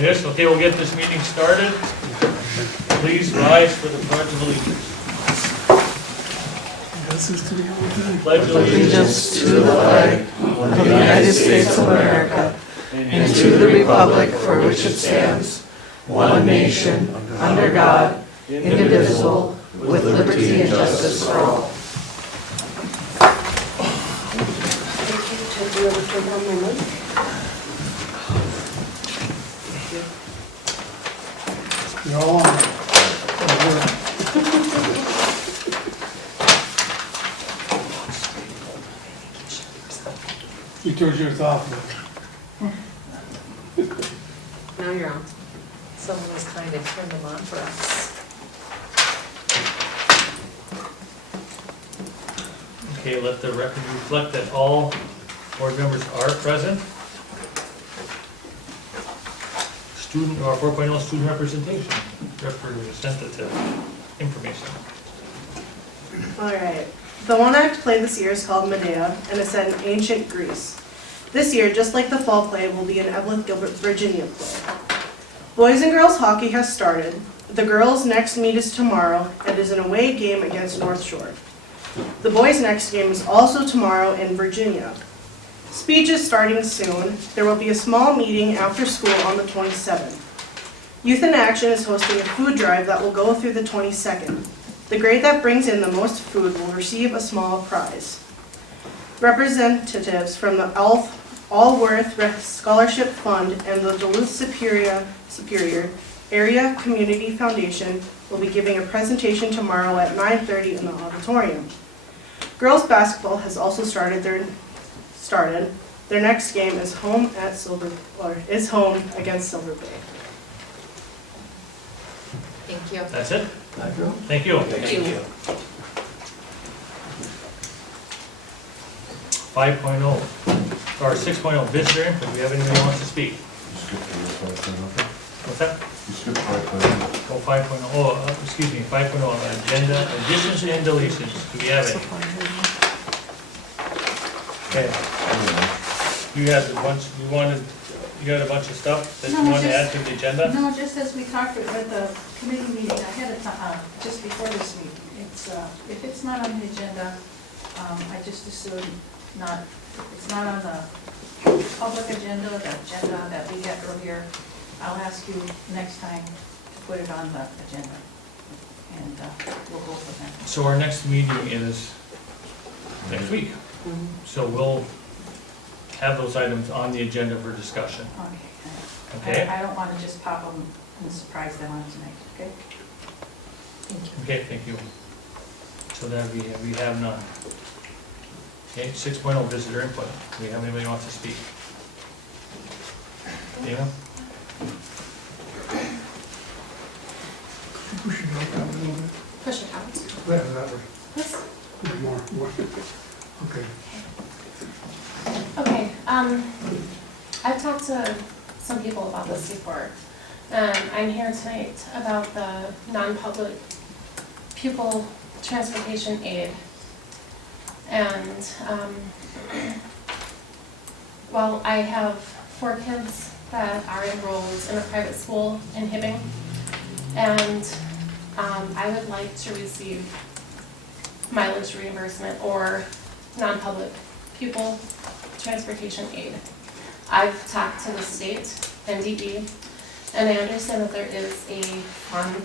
Yes, okay, we'll get this meeting started. Please rise for the Pledge of Allegiance. Pledge Allegiance to the flag of the United States of America and to the republic for which it stands, one nation, under God, indivisible, with liberty and justice for all. You're all on. You turned yours off. Now you're on. Someone was kind of turned them on for us. Okay, let the record reflect that all board members are present. Student, or 4.0 student representation, representative information. All right. The one act play this year is called Medea, and is set in ancient Greece. This year, just like the fall play, will be an Eveleth, Gilbert, Virginia play. Boys and girls hockey has started. The girls' next meet is tomorrow, and is an away game against North Shore. The boys' next game is also tomorrow in Virginia. Speech is starting soon. There will be a small meeting after school on the 27th. Youth in Action is hosting a food drive that will go through the 22nd. The grade that brings in the most food will receive a small prize. Representatives from the Allworth Scholarship Fund and the Duluth Superior Area Community Foundation will be giving a presentation tomorrow at 9:30 in the auditorium. Girls basketball has also started. Their next game is home against Silver Bay. Thank you. That's it? Thank you. Thank you. Thank you. 5.0, or 6.0, visitor input. Do we have anybody who wants to speak? What's that? Oh, 5.0, excuse me, 5.0, agenda, additions and deletions. Do we have any? Okay. You had a bunch, you got a bunch of stuff that you No, want to just- add to the agenda? No, just as we talked at the committee meeting ahead of time, just before this meeting, it's, if it's not on the agenda, I just assume not, it's not on the public agenda, the agenda that we get earlier, I'll ask you next time to put it on the agenda, and we'll go from there. So our next meeting is next week. So we'll have those items on the agenda for discussion. Okay. Okay? I don't want to just pop them and surprise them on tonight, okay? Okay, thank you. So then we have none. Okay, 6.0, visitor input. Do we have anybody who wants to speak? Dana? Push it out a little bit. Push it out. That way. Yes. More. Okay. Okay, I've talked to some people about this before. I'm here tonight about the non-public pupil transportation aid. And, well, I have 4 kids that are enrolled in a private school in Hibbing. And I would like to receive mileage reimbursement or non-public pupil transportation aid. I've talked to the state, NDE, and I understand that there is a fund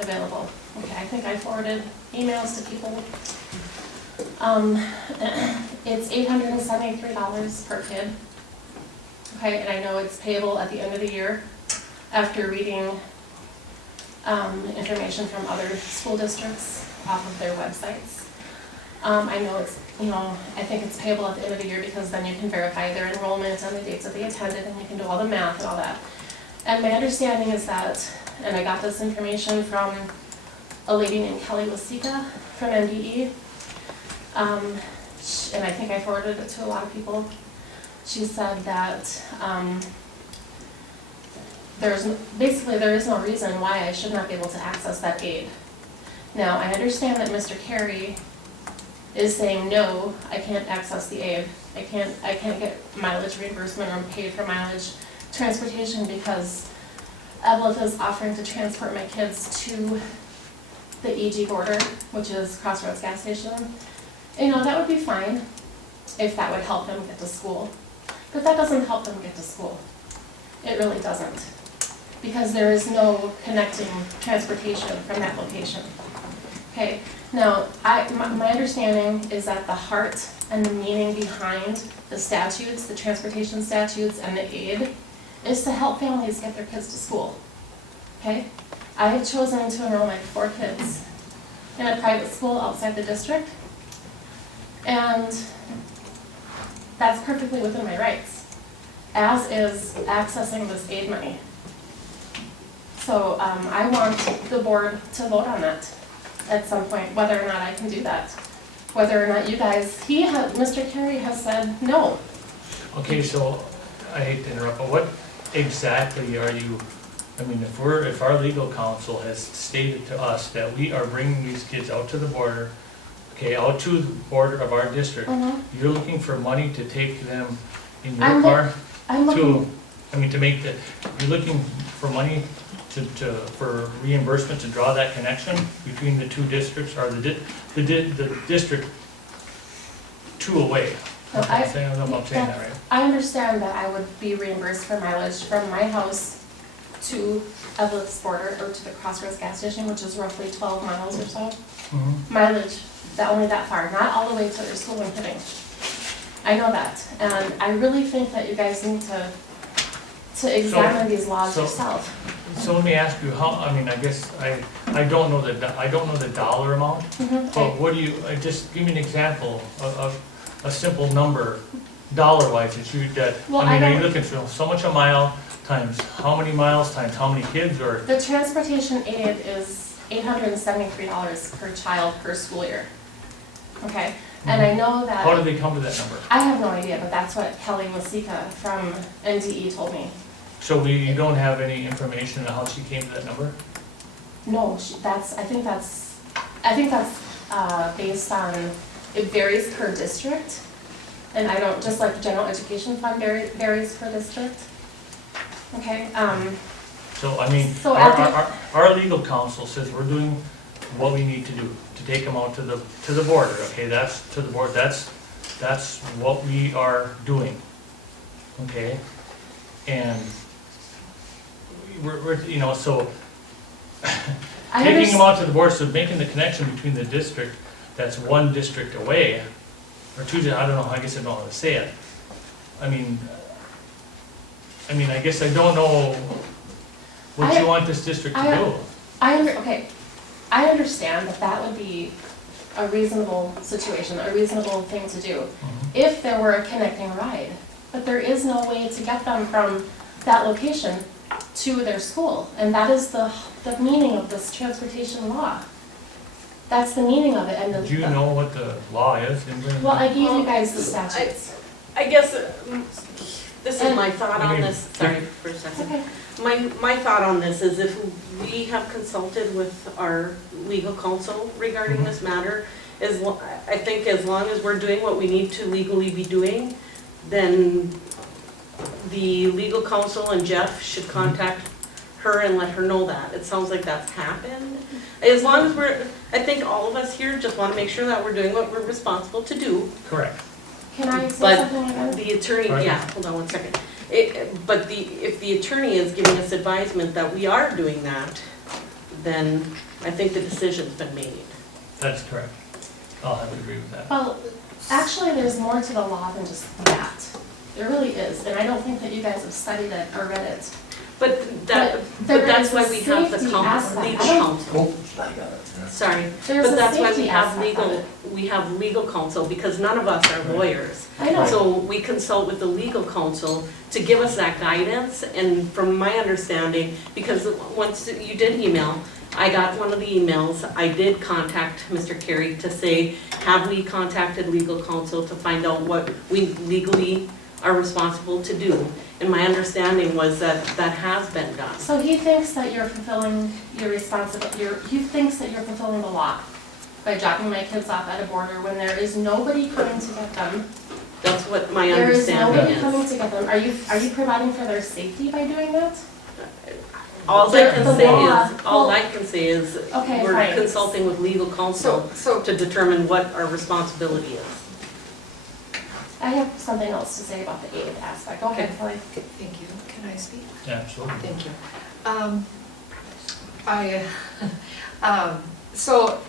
available. Okay, I think I forwarded emails to people. It's $873 per kid. Okay, and I know it's payable at the end of the year after reading information from other school districts off of their websites. I know it's, I think it's payable at the end of the year because then you can verify their enrollment and the dates that they attended and you can do all the math and all that. And my understanding is that, and I got this information from a lady named Kelly Wasika from NDE, and I think I forwarded it to a lot of people. She said that there is no reason why I should not be able to access that aid. Now, I understand that Mr. Carey is saying, no, I can't access the aid. I can't get mileage reimbursement or paid for mileage transportation because Eveleth is offering to transport my kids to the EG border, which is Crossroads gas station. You know, that would be fine if that would help them get to school. But that doesn't help them get to school. It really doesn't. Because there is no connecting transportation from that location. Okay, now, my understanding is that the heart and the meaning behind the statutes, the transportation statutes and the aid, is to help families get their kids to school. Okay? I have chosen to enroll my 4 kids in a private school outside the district, and that's perfectly within my rights, as is accessing this aid money. So I want the board to vote on that at some point, whether or not I can do that. Whether or not you guys, Mr. Carey has said no. Okay, so, I hate to interrupt, but what exactly are you, I mean, if our legal counsel has stated to us that we are bringing these kids out to the border, okay, out to the border of our district, you're looking for money to take them in your car I'm looking, you're looking for money for reimbursement to draw that connection between the 2 districts, or the district 2 away. No, I don't know if I'm saying that right. I understand that I would be reimbursed for mileage from my house to Eveleth's border, or to the Crossroads gas station, which is roughly 12 miles or so. Mileage, only that far, not all the way to their school in Hibbing. I know that, and I really think that you guys need to examine these laws yourself. So let me ask you, I guess, I don't know the dollar amount, but what do you, just give me an example of a simple number, dollar-wise, are you looking for so much a mile, times how many miles, times how many kids, or? The transportation aid is $873 per child per school year, okay? And I know that. How did they come to that number? I have no idea, but that's what Kelly Wasika from NDE told me. So you don't have any information on how she came to that number? No, I think that's based on, it varies per district. And I don't, just like the general education fund varies per district. Okay, So, I mean, So our legal counsel says we're doing what we need to do, to take them out to the border, okay, that's to the board, that's what we are doing, okay? And we're so, taking them out to the border, so making the connection between the district, that's 1 district away, or 2, I don't know, I guess I don't know how to say it. I mean, I guess I don't know what you want this district to do. I understand that would be a reasonable situation, a reasonable thing to do, if there were a connecting ride. But there is no way to get them from that location to their school, and that is the meaning of this transportation law. That's the meaning of it, and Do you know what the law is? Well, I gave you guys the statutes. I guess this is my thought on this, sorry for a second. Okay. My thought on this is if we have consulted with our legal counsel regarding this matter, I think as long as we're doing what we need to legally be doing, then the legal counsel and Jeff should contact her and let her know that. It sounds like that's happened. As long as I think all of us here just want to make sure that we're doing what we're responsible to do. Correct. Can I say But something again? the attorney, Right. yeah, hold on one second. If the attorney is giving us advisement that we are doing that, then I think the decision's been made. That's correct. I'll have to agree with that. Well, actually, there's more to the law than just that. There really is, and I don't think that you guys have studied it or read it. But there that's is why a we have the safety aspect. legal I don't- counsel. Sorry, There's but a that's why we safety have aspect of it. we have legal counsel, because none of us are lawyers. I know. So we consult with the legal counsel to give us that guidance, and from my understanding, because once you did email, I got one of the emails, I did contact Mr. Carey to say, have we contacted legal counsel to find out what we legally are responsible to do? And my understanding was that that has been done. So he thinks that you're fulfilling your responsibility, he thinks that you're fulfilling the law by dropping my kids off at a border when there is nobody coming to get them. That's what my There is understanding nobody is. coming to get them. Are you providing for their safety by doing that? All I can The say law. is, all I can say is, Okay, we're fine. consulting with legal counsel So, to determine what our responsibility is. I have something else to say about the aid aspect. Go ahead, Kelly. thank you, can I speak? Absolutely. Thank you. I, so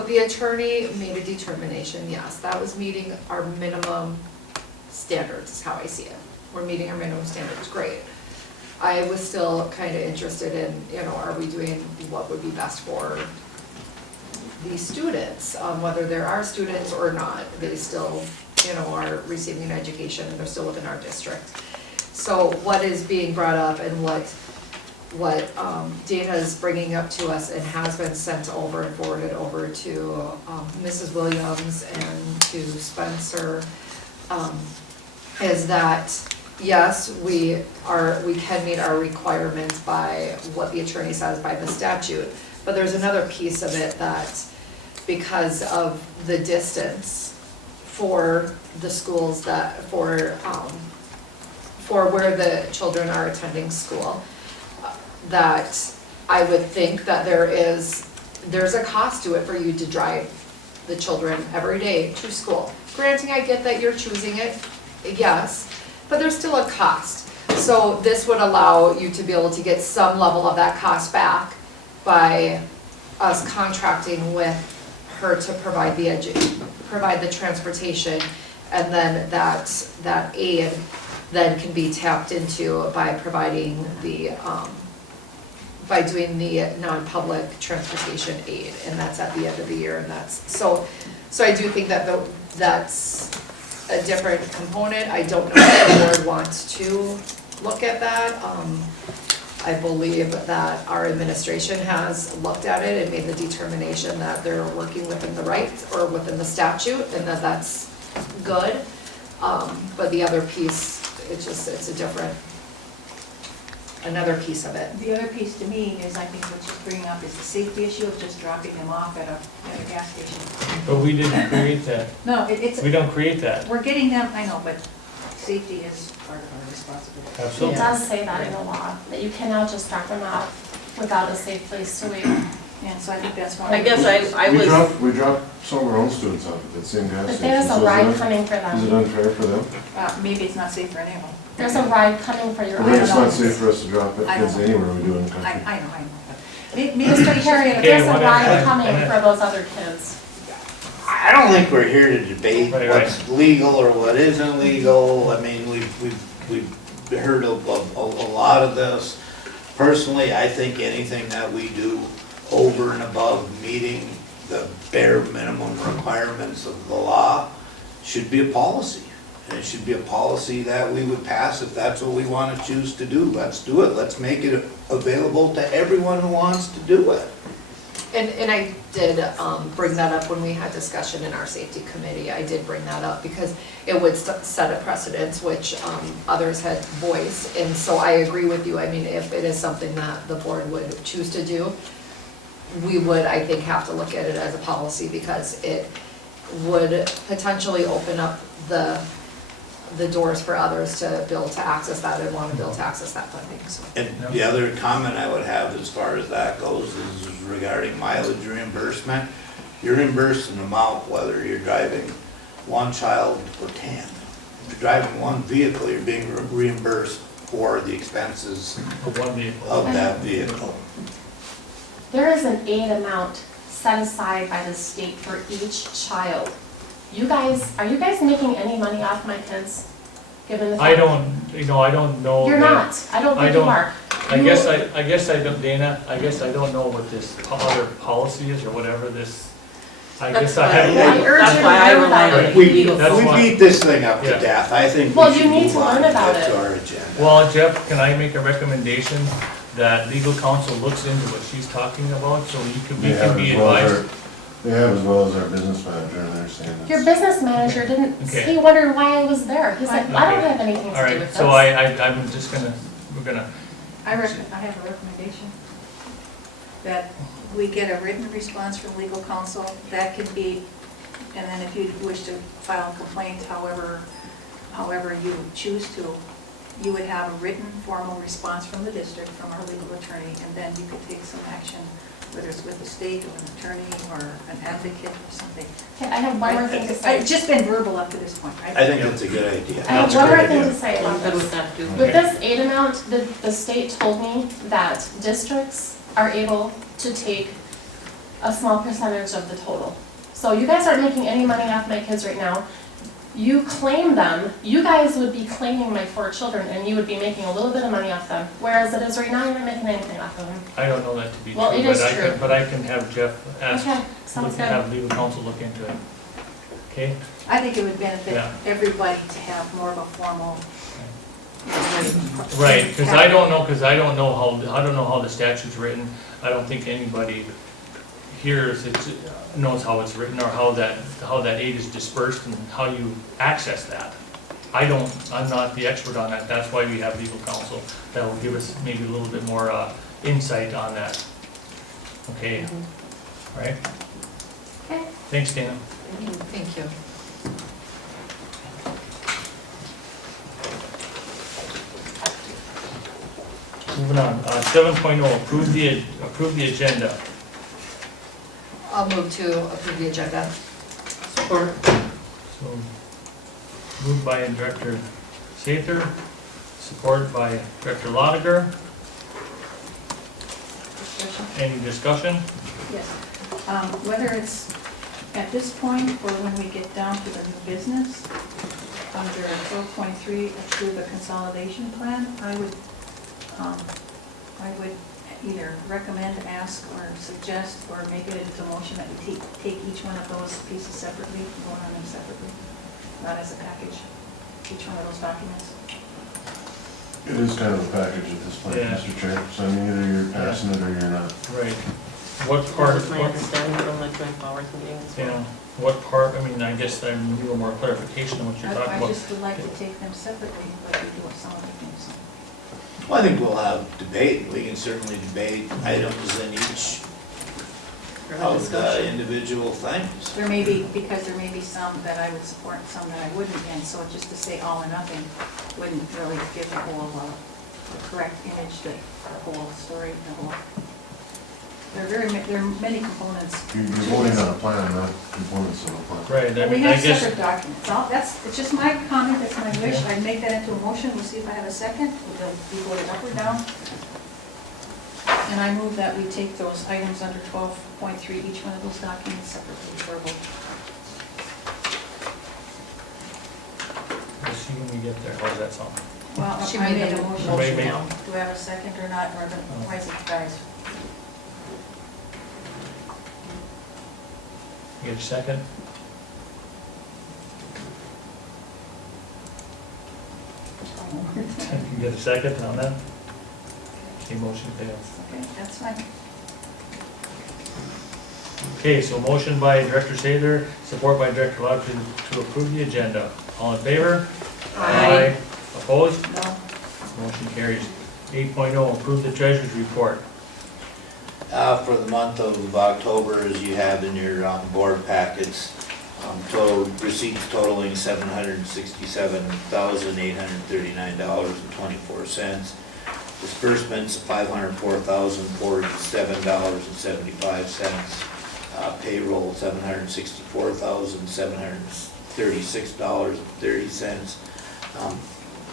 the attorney made a determination, yes, that was meeting our minimum standards, is how I see it. We're meeting our minimum standards, great. I was still kind of interested in, are we doing what would be best for these students, whether there are students or not, they still, are receiving an education and they're still within our district. So what is being brought up and what Dana is bringing up to us and has been sent over and forwarded over to Mrs. Williams and to Spencer, is that, yes, we can meet our requirements by what the attorney says by the statute, but there's another piece of it that because of the distance for the schools for where the children are attending school, that I would think that there's a cost to it for you to drive the children every day to school. Granting, I get that you're choosing it, yes, but there's still a cost. So this would allow you to be able to get some level of that cost back by us contracting with her to provide the transportation, and then that aid then can be tapped into by providing by doing the non-public transportation aid, and that's at the end of the year, and so I do think that that's a different component. I don't know if the board wants to look at that. I believe that our administration has looked at it and made the determination that they're working within the rights or within the statute, and that's good. But the other piece, it's another piece of it. The other piece to me is, I think what she's bringing up is the safety issue of just dropping them off at a gas station. But we didn't create that. No, it's, We don't create that. we're getting them, I know, but safety is part of our responsibility. It Absolutely. does say that in the law, that you cannot just drop them off without a safe place to wait. And so I think that's one. I guess I We was, drop some of our own students off at that same gas But station. there's so a is ride that- coming for Is it them. unfair for them? Maybe it's not safe for anyone. There's a ride coming for your Maybe it's not kids. safe for us to drop I kids know. anywhere we do in the country. I know. But maybe Mr. Carey, Okay, there's a whatever. ride coming for those other kids. I don't think we're here to debate Right, what's legal or what isn't legal. I mean, we've heard of a lot of this. Personally, I think anything that we do over and above meeting the bare minimum requirements of the law should be a policy. And it should be a policy that we would pass if that's what we want to choose to do. Let's do it. Let's make it available to everyone who wants to do it. And I did bring that up when we had discussion in our safety committee. I did bring that up because it would set a precedence, which others had voiced. And so I agree with you. I mean, if it is something that the board would choose to do, we would, I think, have to look at it as a policy, because it would potentially open up the doors for others to be able to access that and want to be able to access that funding, so. And the other comment I would have as far as that goes is regarding mileage reimbursement. You're reimbursed an amount whether you're driving one child or 10. If you're driving one vehicle, you're being reimbursed for the expenses For one vehicle. of that vehicle. There is an aid amount set aside by the state for each child. Are you guys making any money off my kids? Given the fact. I don't know. You're that- not. I don't I think you don't- are. I guess I don't, Dana, I guess I don't know what this other policy is or whatever this, I guess I haven't. that's why I rely on We legal. That's why- beat this thing up to Yeah. death. I think Well, we you should need move to on learn and about get it. to our agenda. Well, Jeff, can I make a recommendation that legal counsel looks into what she's talking about, so we They can have be as well as advised? They have as well as our business manager, and they're saying Your it's. business manager didn't, Okay. he wondered why I was there. He said, I don't Okay. have anything All to do right, with this. so I'm just gonna, we're gonna, I have a recommendation, that we get a written response from legal counsel. That can be, and then if you wish to file a complaint, however you choose to, you would have a written formal response from the district, from our legal attorney, and then you could take some action, whether it's with the state or an attorney or an advocate or something. Okay, I have one more thing to say. It's just been verbal up to this point, right? I think that's a good idea. I have That's a one more great thing idea. to say I'm about good this. with that too. With this aid amount, the state told me that districts are able to take a small percentage of the total. So you guys aren't making any money off my kids right now. You claim them, you guys would be claiming my 4 children and you would be making a little bit of money off them. Whereas it is right now, you're not making anything off of them. I don't know that to be true, Well, it is true. but I can have Jeff ask, Okay, sounds good. have legal counsel look into it. Okay? I think it would benefit Yeah. everybody to have more of a formal. Right, because I don't know how the statute's written. I don't think anybody here knows how it's written or how that aid is dispersed and how you access that. I'm not the expert on that. That's why we have legal counsel that will give us maybe a little bit more insight on that. Okay, right? Okay. Thanks, Dana. Thank you. Moving on, 7.0, approve the agenda. I'll move to approve the agenda. Support. So, moved by Director Sather, supported by Director Lotiger. Any discussion? Yes. Whether it's at this point or when we get down to the new business, under 12.3, approve a consolidation plan, I would either recommend, ask, or suggest, or make it into a motion that we take each one of those pieces separately, vote on them separately, not as a package, each one of those documents. It is kind of a package at this point, Yeah. Mr. Chair, so I mean, either you're passing it or you're not. Right. What part, That was my understanding from the joint powers meeting as you well. know, what part, I mean, I guess I need a little more clarification on what you're talking I about. just would like to take them separately, like we do with some other things. Well, I think we'll have debate, we can certainly debate items in each For the of the discussion. individual things. There may be, because there may be some that I would support, and some that I wouldn't, and so just to say all or nothing wouldn't really give the whole, the correct image, that the whole story, the whole. There are many components. You're voting on a plan, not components of a plan. Right, I We mean, I have guess, separate documents, it's just my comment, that's my wish, I'd make that into a motion, we'll see if I have a second, it'll be voted up or down. And I move that we take those items under 12.3, each one of those documents separately for a vote. we'll see when we get there, how's that sound? Well, She I made made the a motion motion now. now. Do I have a second or not, or why is it guys? You get a second? You get a second on that? Okay, motion fails. Okay, that's fine. Okay, so motion by Director Sather, support by Director Lotiger to approve the agenda. All in favor? Aye. Opposed? No, Motion carries. 8.0, approve the treasurer's report. For the month of October, as you have in your board packets, total receipts totaling $767,839.24. Disbursements, $504,047.75. Payroll, $764,736.30.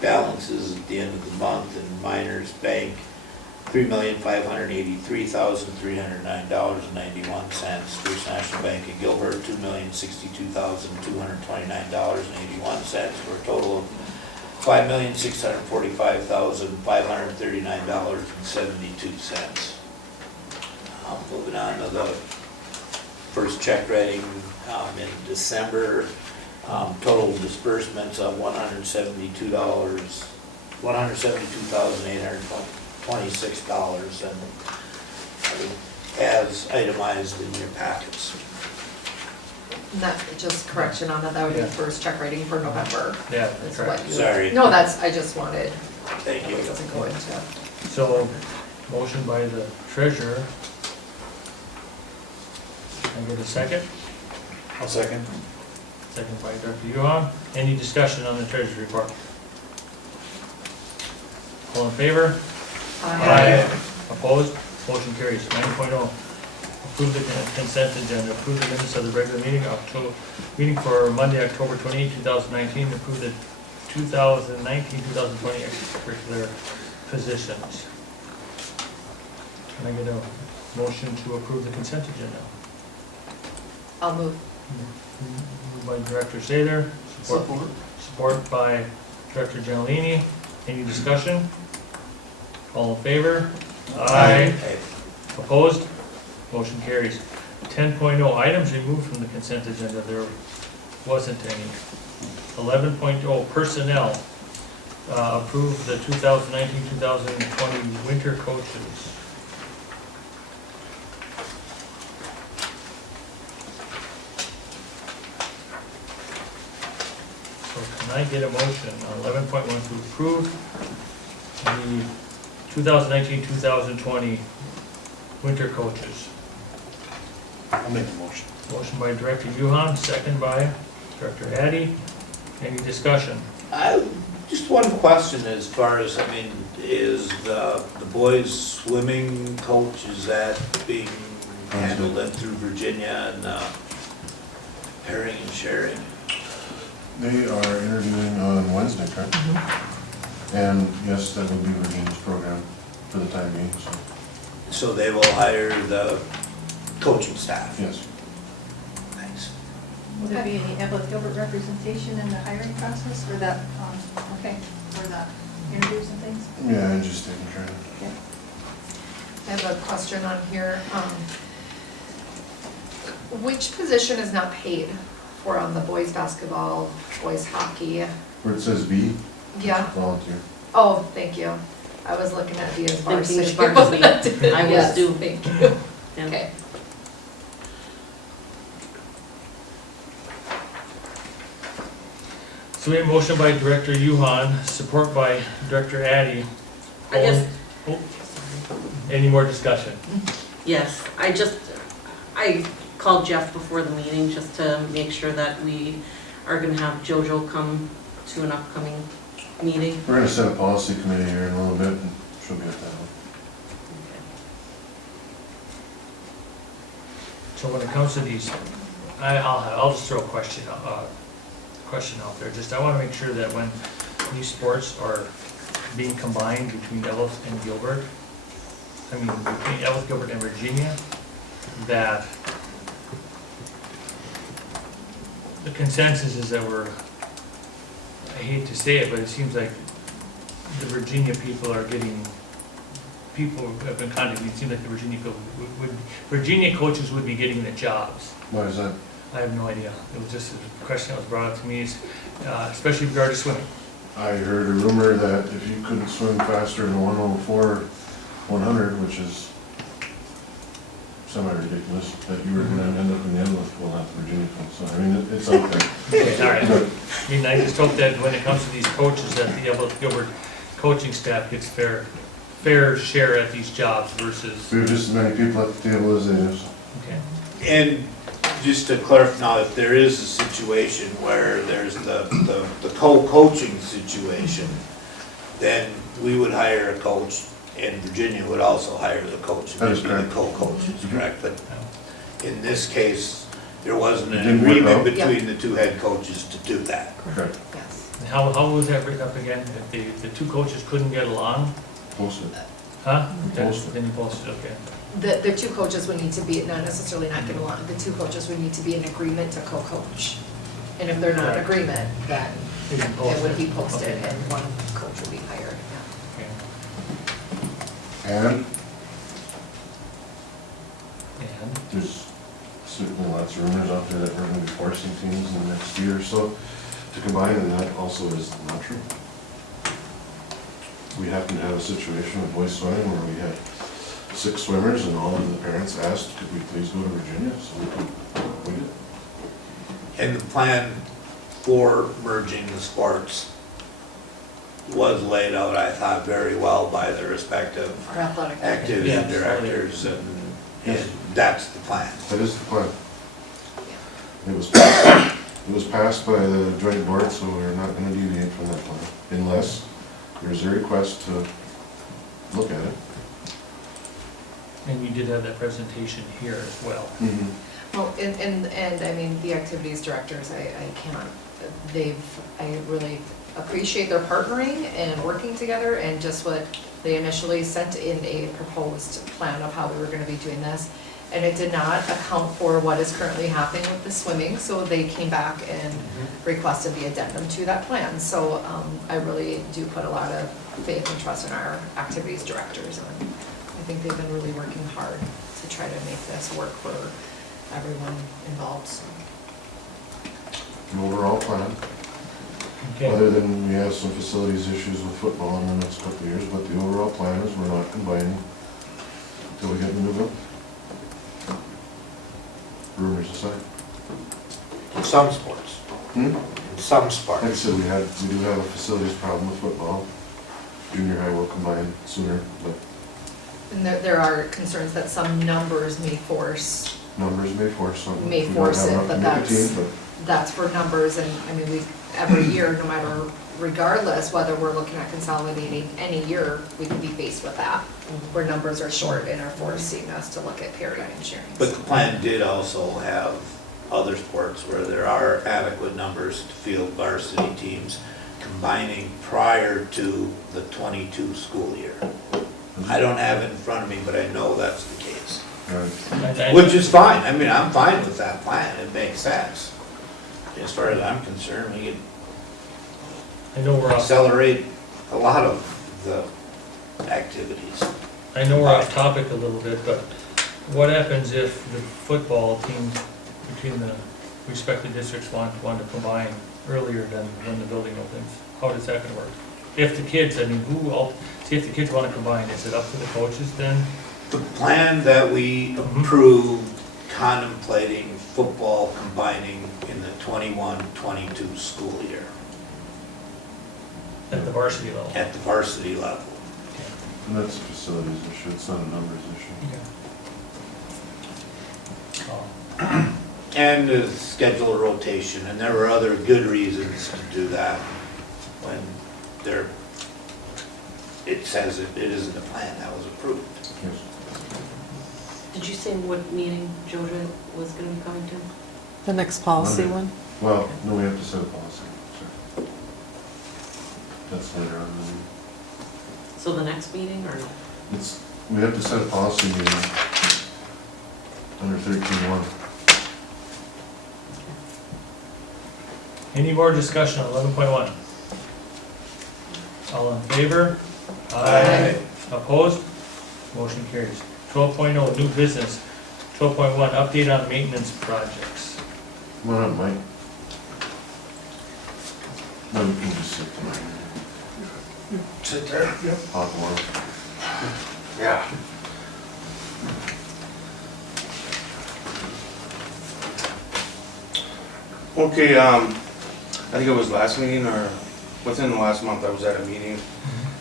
Balances at the end of the month in Miners Bank, $3,583,309.91. First National Bank of Gilbert, $2,062,229.81, for a total of $5,645,539.72. Moving on to the first check writing in December. Total disbursements of $172,826, and as itemized in your packets. Not, just correction on that, that would be the first check writing for November. Yeah, That's correct. what you. Sorry. No, I just wanted, Thank you. it doesn't go into. So, motion by the treasurer. Can I get a second? I'll second. Second by Director Yuhan. Any discussion on the treasurer's report? All in favor? Opposed? Motion carries. 9.0, approve the consent agenda, approve the minutes of the regular meeting for Monday, October 28, 2019, approve the 2019-2020 extracurricular positions. Can I get a motion to approve the consent agenda? I'll move. Moved by Director Sather, support by Director Gentilini. Any discussion? All in favor? Aye. Opposed? Motion carries. 10.0, items removed from the consent agenda, there wasn't any. 11.0, personnel, approve the 2019-2020 winter coaches. So can I get a motion on 11.1 to approve the 2019-2020 winter coaches? I'll make the motion. Motion by Director Yuhan, second by Director Addy. Any discussion? Just one question as far as, I mean, is the boys swimming coach, is that being handled in through Virginia and pairing and sharing? They are interviewing on Wednesday, correct? And yes, that will be Virginia's program for the time being, so, So they will hire the coaching staff? yes. Thanks. Will there be any Eveleth Gilbert representation in the hiring process for that, okay, for the interviews and things? Yeah, and just taking care of it. Okay. I have a question on here. Which position is not paid for on the boys basketball, boys hockey? Where it says B, Yeah, volunteer. oh, thank you. I was looking at the as Thinking varsity. varsity. I was Yes, too. thank you. And Okay. So we have a motion by Director Yuhan, support by Director Addy. I guess, Oh, any more discussion? yes, I called Jeff before the meeting just to make sure that we are gonna have JoJo come to an upcoming meeting. We're gonna set a policy committee here in a little bit, and she'll be at that one. So when it comes to these, I'll just throw a question out there. Just, I want to make sure that when these sports are being combined between Eveleth and Gilbert, between Eveleth, Gilbert, and Virginia, that the consensus is that I hate to say it, but it seems like the Virginia people are getting, people who have been contacting, it seems like the Virginia people Virginia coaches would be getting the jobs. Why is that? I have no idea. It was just a question that was brought up to me, especially with regard to swimming. I heard a rumor that if you couldn't swim faster than 104/100, which is semi-ridiculous, that you were gonna end up in the Eveleth pool, not the Virginia pool, so I mean, it's out there. Okay, all right. I just hope that when it comes to these coaches, that the Eveleth Gilbert coaching staff gets fair share at these jobs versus. We have just as many people at the table as they do, so. Okay. And just to clarify, now, if there is a situation where there's the co-coaching situation, then we would hire a coach, and Virginia would also hire the coach. That is Maybe correct. the co-coaches, correct? But in this case, there wasn't It an didn't work agreement out. between the two head coaches to do that. Correct. Yes. And how was that written up again? If the two coaches couldn't get along? Posted. Huh? Posted. Then you posted, okay. The two coaches would need to be, not necessarily not get along, the two coaches would need to be in agreement to co-coach. And if they're not in agreement, then You can post it would be posted Okay. and one coach would be hired. Okay. And And, there's certainly lots of rumors out there that we're gonna be forcing teams in the next year or so to combine, and that also is not true. We happen to have a situation with boys swimming where we had 6 swimmers, and all of the parents asked, could we please go to Virginia, so we did. And the plan for merging the sports was laid out, I thought, very well by the respective Our athletic. activity Yeah. directors, and Yes. that's the plan. That is the plan. It was passed by the joint board, so we're not gonna deviate from that plan, unless there's a request to look at it. And you did have that presentation here as well. Well, and I mean, the activities directors, I cannot, I really appreciate their partnering and working together, and just what they initially sent in a proposed plan of how we were gonna be doing this. And it did not account for what is currently happening with the swimming, so they came back and requested the addendum to that plan. So I really do put a lot of faith and trust in our activities directors, and I think they've been really working hard to try to make this work for everyone involved, so. An overall plan, Okay, other than we have some facilities issues with football in the next couple of years, but the overall plan is we're not combining until we get the new building. Rumors aside. Some sports, some Like I sports. said, we do have a facilities problem with football. Junior high will combine sooner, but And there are concerns that some numbers may force, numbers may force some. May We don't force have it, enough but nicotine, that's for numbers, and I mean, every year, no matter, regardless whether we're looking at consolidating any year, we can be faced with that, where numbers are short and are forcing us to look at pairing and sharing. But the plan did also have other sports where there are adequate numbers to field varsity teams combining prior to the 22 school year. I don't have it in front of me, but I know that's the case. Right. Which is fine, I mean, I'm fine with that plan, it makes sense. As far as I'm concerned, we I know we're could off, accelerate a lot of the activities. I know we're off topic a little bit, but what happens if the football teams between the respective districts want to combine earlier than when the building opens? How is that gonna work? If the kids, I mean, see if the kids wanna combine, is it up to the coaches then? The plan that we approved contemplating football combining in the 21-22 school year At the varsity level? at the varsity level. And that's a facilities issue, it's not a numbers issue. Okay. And to schedule a rotation, and there were other good reasons to do that when it says it is in the plan that was approved. Yes. Did you say what meeting Georgia was gonna be coming to? The next policy Monday. one? Well, no, we have to set a policy, sorry. That's later on in the meeting. So the next meeting or no? We have to set a policy meeting under 13.1. Any more discussion on 11.1? All in favor? Aye. Opposed? Motion carries. 12.0, new business. 12.1, update on maintenance projects. Come on up, Mike. No, you can just sit tonight. Sit there. Yep. Hot water. Yeah. Okay, I think it was last meeting or within the last month, I was at a meeting.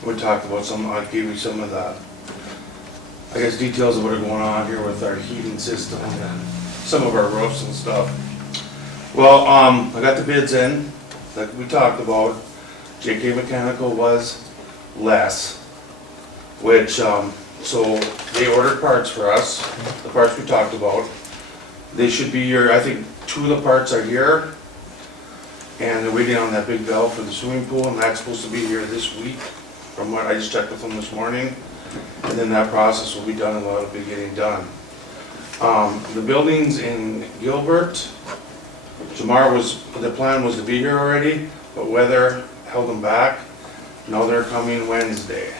We talked about I gave you some of the, I guess, details of what are going on here with our heating system and some of our roofs and stuff. Well, I got the bids in, like we talked about. JK Mechanical was less, which, so they ordered parts for us, the parts we talked about. They should be here, I think 2 of the parts are here, and they're waiting on that big valve for the swimming pool, and that's supposed to be here this week, from what I just checked with them this morning. And then that process will be done and that'll be getting done. The buildings in Gilbert, the plan was to be here already, but weather held them back. Now they're coming Wednesday.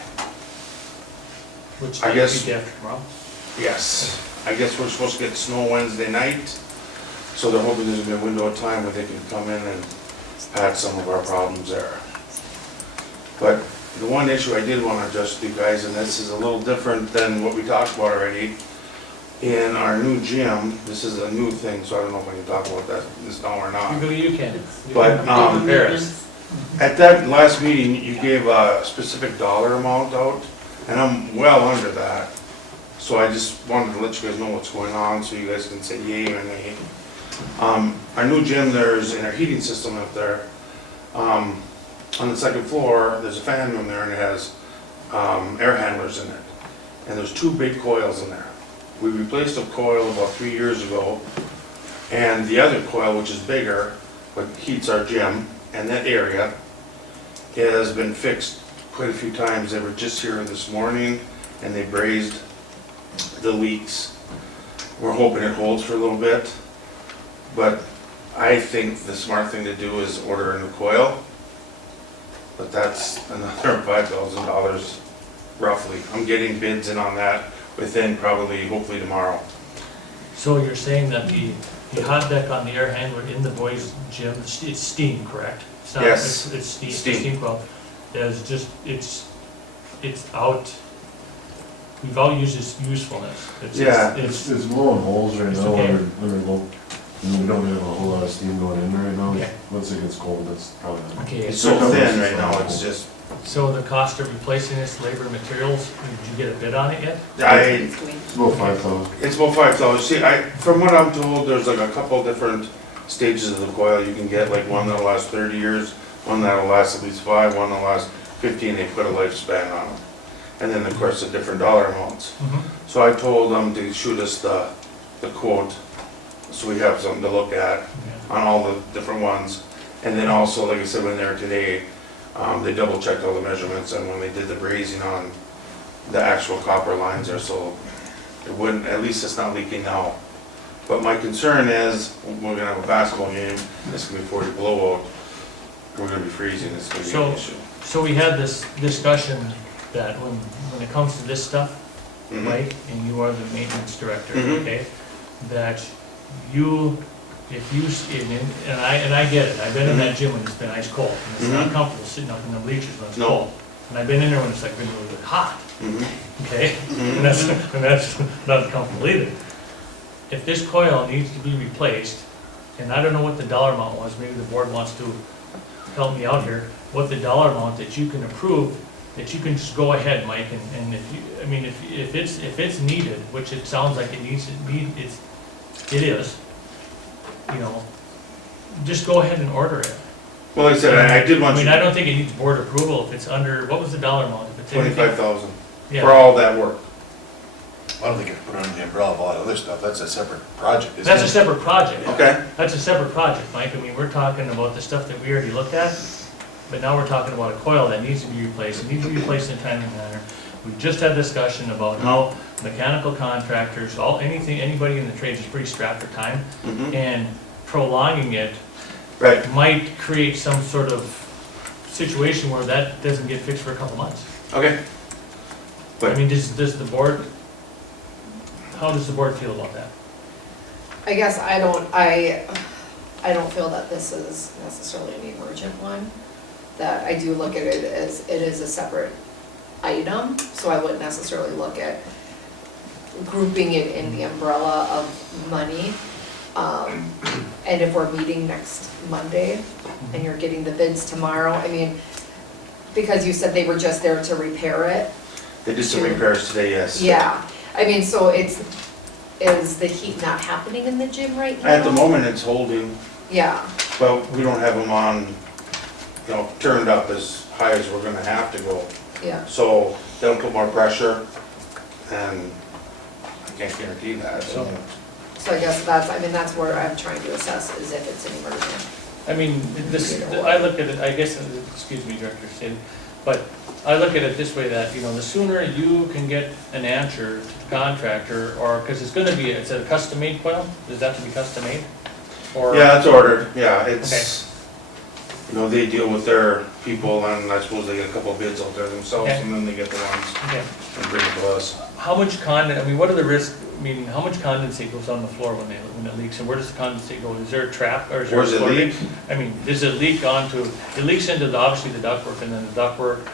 Which I day, guess- week after tomorrow? Yes, I guess we're supposed to get snow Wednesday night, so they're hoping there's gonna be a window of time where they can come in and patch some of our problems there. But the one issue I did want to address with you guys, and this is a little different than what we talked about already, in our new gym, this is a new thing, so I don't know if I can talk about that this now or not. You can. You But, can compare us. At that last meeting, you gave a specific dollar amount out, and I'm well under that. So I just wanted to let you guys know what's going on, so you guys can say yay or nay. Our new gym, there's in our heating system up there, on the second floor, there's a fan room there, and it has air handlers in it. And there's 2 big coils in there. We replaced a coil about 3 years ago, and the other coil, which is bigger, but heats our gym and that area, has been fixed quite a few times. They were just here this morning, and they brazed the leaks. We're hoping it holds for a little bit, but I think the smart thing to do is order a new coil, but that's another $5,000 roughly. I'm getting bids in on that within probably, hopefully tomorrow. So you're saying that the hot deck on the air handler in the boys' gym, it's steam, correct? It's not- Yes. It's steam, Steam. steam coil, is just, it's out, we've all used its usefulness. Yeah. It's blowing holes right It's now, okay. when we go, we don't have a whole lot of steam going in right now. Okay. Once it gets cold, that's probably. Okay, It's so thin right now, it's just, so the cost of replacing this, labor and materials, did you get a bid on it yet? It's about 5,000. it's about $5,000. See, from what I'm told, there's like a couple different stages of the coil you can get, like one that'll last 30 years, one that'll last at least 5, one that'll last 15, they put a lifespan on them. And then, of course, the different dollar amounts. So I told them to shoot us the quote, so we have something to look at on all the different ones. And then also, like I said, when they were today, they double checked all the measurements, and when they did the brazing on the actual copper lines there, so it wouldn't, at least it's not leaking now. But my concern is, we're gonna have a basketball game, it's gonna be 40 blowout, we're gonna be freezing, it's gonna be an issue. So we had this discussion that when it comes to this stuff, Mhm. Mike, and you are the maintenance director, Mhm. okay? That you, if you, and I get it, I've been in that gym when it's been ice cold, and it's not Mhm. comfortable sitting up in the bleachers when it's No. cold. And I've been in there when it's like been really hot, Mhm. okay? Mhm. And that's not comfortable either. If this coil needs to be replaced, and I don't know what the dollar amount was, maybe the board wants to help me out here, what the dollar amount that you can approve, that you can just go ahead, Mike, and if you, I mean, if it's needed, which it sounds like it needs to be, it is, you know, just go ahead and order it. Well, like I said, I did I want mean, you, I don't think it needs board approval if it's under, what was the dollar amount? If it's anything- 25,000 Yeah. for all that work. I don't think it's put under the umbrella of all that other stuff, that's a separate project, isn't That's a it? separate project. Okay. That's a separate project, Mike. I mean, we're talking about the stuff that we already looked at, but now we're talking about a coil that needs to be replaced. It needs to be replaced in a timely manner. We just had discussion about how mechanical contractors, anybody in the trades is pretty strapped for time, Mhm. and prolonging it Right. might create some sort of situation where that doesn't get fixed for a couple months. Okay. I mean, does the board, how does the board feel about that? I guess I don't feel that this is necessarily an emergent one. That I do look at it as, it is a separate item, so I wouldn't necessarily look at grouping it in the umbrella of money. And if we're meeting next Monday and you're getting the bids tomorrow, I mean, because you said they were just there to repair it. They did some repairs today, yes. Yeah, I mean, so is the heat not happening in the gym right now? At the moment, it's holding, Yeah, but we don't have them on, turned up as high as we're gonna have to go. yeah. So they'll put more pressure, and I can't guarantee that, so. So I guess that's where I'm trying to assess, is if it's an emergent. I mean, I look at it, I guess, excuse me, Director Sid, but I look at it this way, that, the sooner you can get an answer to the contractor, or, because it's a custom-made coil, does that have to be custom-made? Or? Yeah, it's ordered, yeah, it's, they deal with their people, and I suppose they get a couple bids out there themselves, Okay. and then they get the ones Okay. and bring it to us. How much what are the risks, how much condensate goes on the floor when it leaks, and where does the condensate go? Is there a trap, or is there a Where's it floor leak? I mean, does it leak it leaks into obviously the ductwork, and then the ductwork,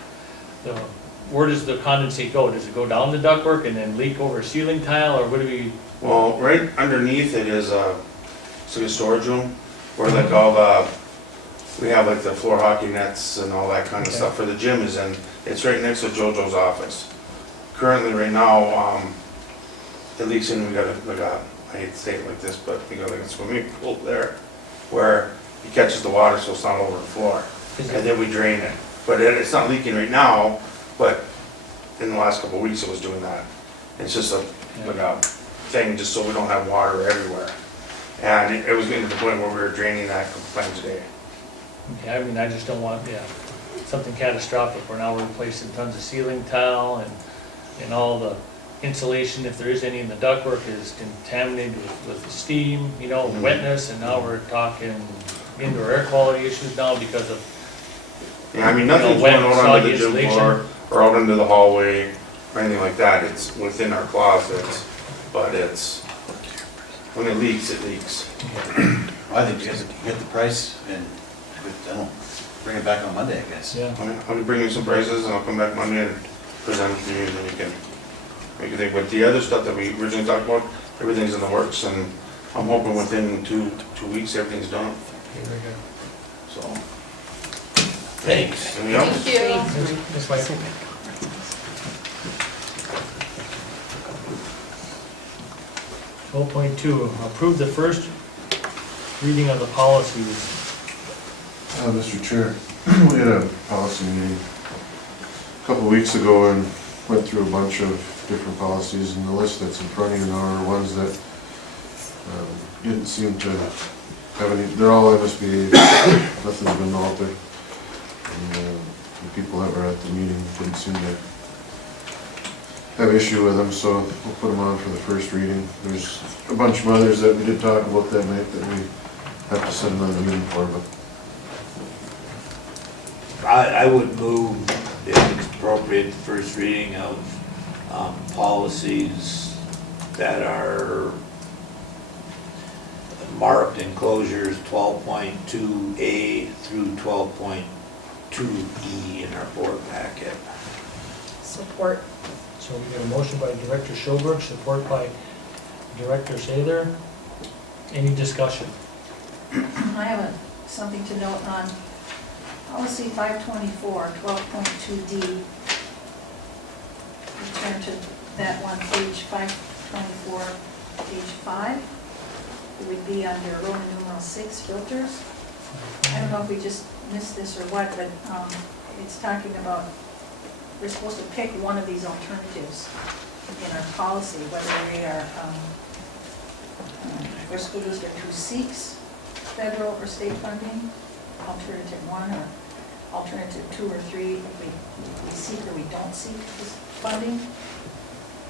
where does the condensate go? Does it go down the ductwork and then leak over a ceiling tile, or what do we? Well, right underneath it is it's like a storage room, where like all we have like the floor hockey nets and all that kind of Okay. stuff for the gym is in. It's right next to JoJo's office. Currently, right now, it leaks in, we got I hate to say it like this, but we got like a swimming pool there, where it catches the water so it's not over the floor. And then we drain it. But it's not leaking right now, but in the last couple of weeks, it was doing that. It's just like a thing, just so we don't have water everywhere. And it was getting to the point where we were draining that couple times a day. Okay, I mean, I just don't want, something catastrophic, where now we're replacing tons of ceiling tile and all the insulation, if there is any in the ductwork, is contaminated with the steam, wetness, and now we're talking indoor air quality issues now because of, Yeah, I mean, nothing's wet, going on under soggy the gym insulation. floor or out into the hallway or anything like that. It's within our closets, but when it leaks, it leaks. I think you guys get the price and, I don't know, bring it back on Monday, I guess. yeah. I'll bring you some prices and I'll come back Monday and present it to you, and then you can make a think. But the other stuff that we originally talked about, everything's in the works, and I'm hoping within two weeks, everything's done, Okay, very good. so. Thanks. Anything else? Thank you. That's why. 12.2, approve the first reading of the policies. Mr. Chair, we had a policy meeting a couple of weeks ago and went through a bunch of different policies, and the list that's in front of you now are ones that didn't seem to have any, they're all MSBA, nothing's been altered. And the people that were at the meeting didn't seem to have issue with them, so we'll put them on for the first reading. There's a bunch of others that we did talk about that night that we have to set another meeting for, but I would move, if it's appropriate, the first reading of policies that are marked enclosures 12.2A through 12.2E in our board packet. Support. So we got a motion by Director Schoberg, support by Director Sather. Any discussion? I have something to note on policy 524, 12.2D. Return to that one, page 524, page 5. It would be under Roman numeral 6, filters. I don't know if we just missed this or what, but it's talking about, we're supposed to pick one of these alternatives in our policy, whether we are, for school district who seeks federal or state funding, alternative 1, or alternative 2 or 3, if we seek or we don't seek this funding.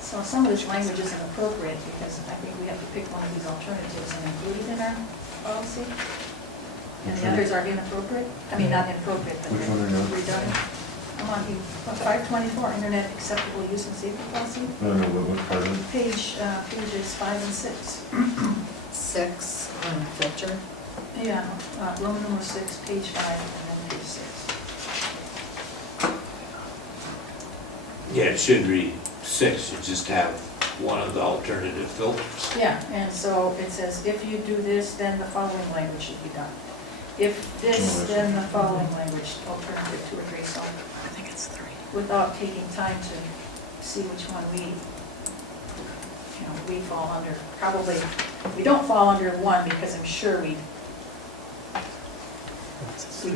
So some of this language isn't appropriate, because I think we have to pick one of these alternatives and include it in our policy. And the others are inappropriate, I mean, not inappropriate, but Which one are you on? redundant. I'm on 524, internet acceptable use and safety policy, I don't know what part of it. pages 5 and 6. 6 on filter. Yeah, Roman numeral 6, page 5, and then page 6. Yeah, it should read 6, you just have one of the alternative filters. Yeah, and so it says, if you do this, then the following language should be done. If this, then the following language, alternative 2 or 3, so. I think it's 3. Without taking time to see which one we fall under. Probably, we don't fall under 1, because I'm sure we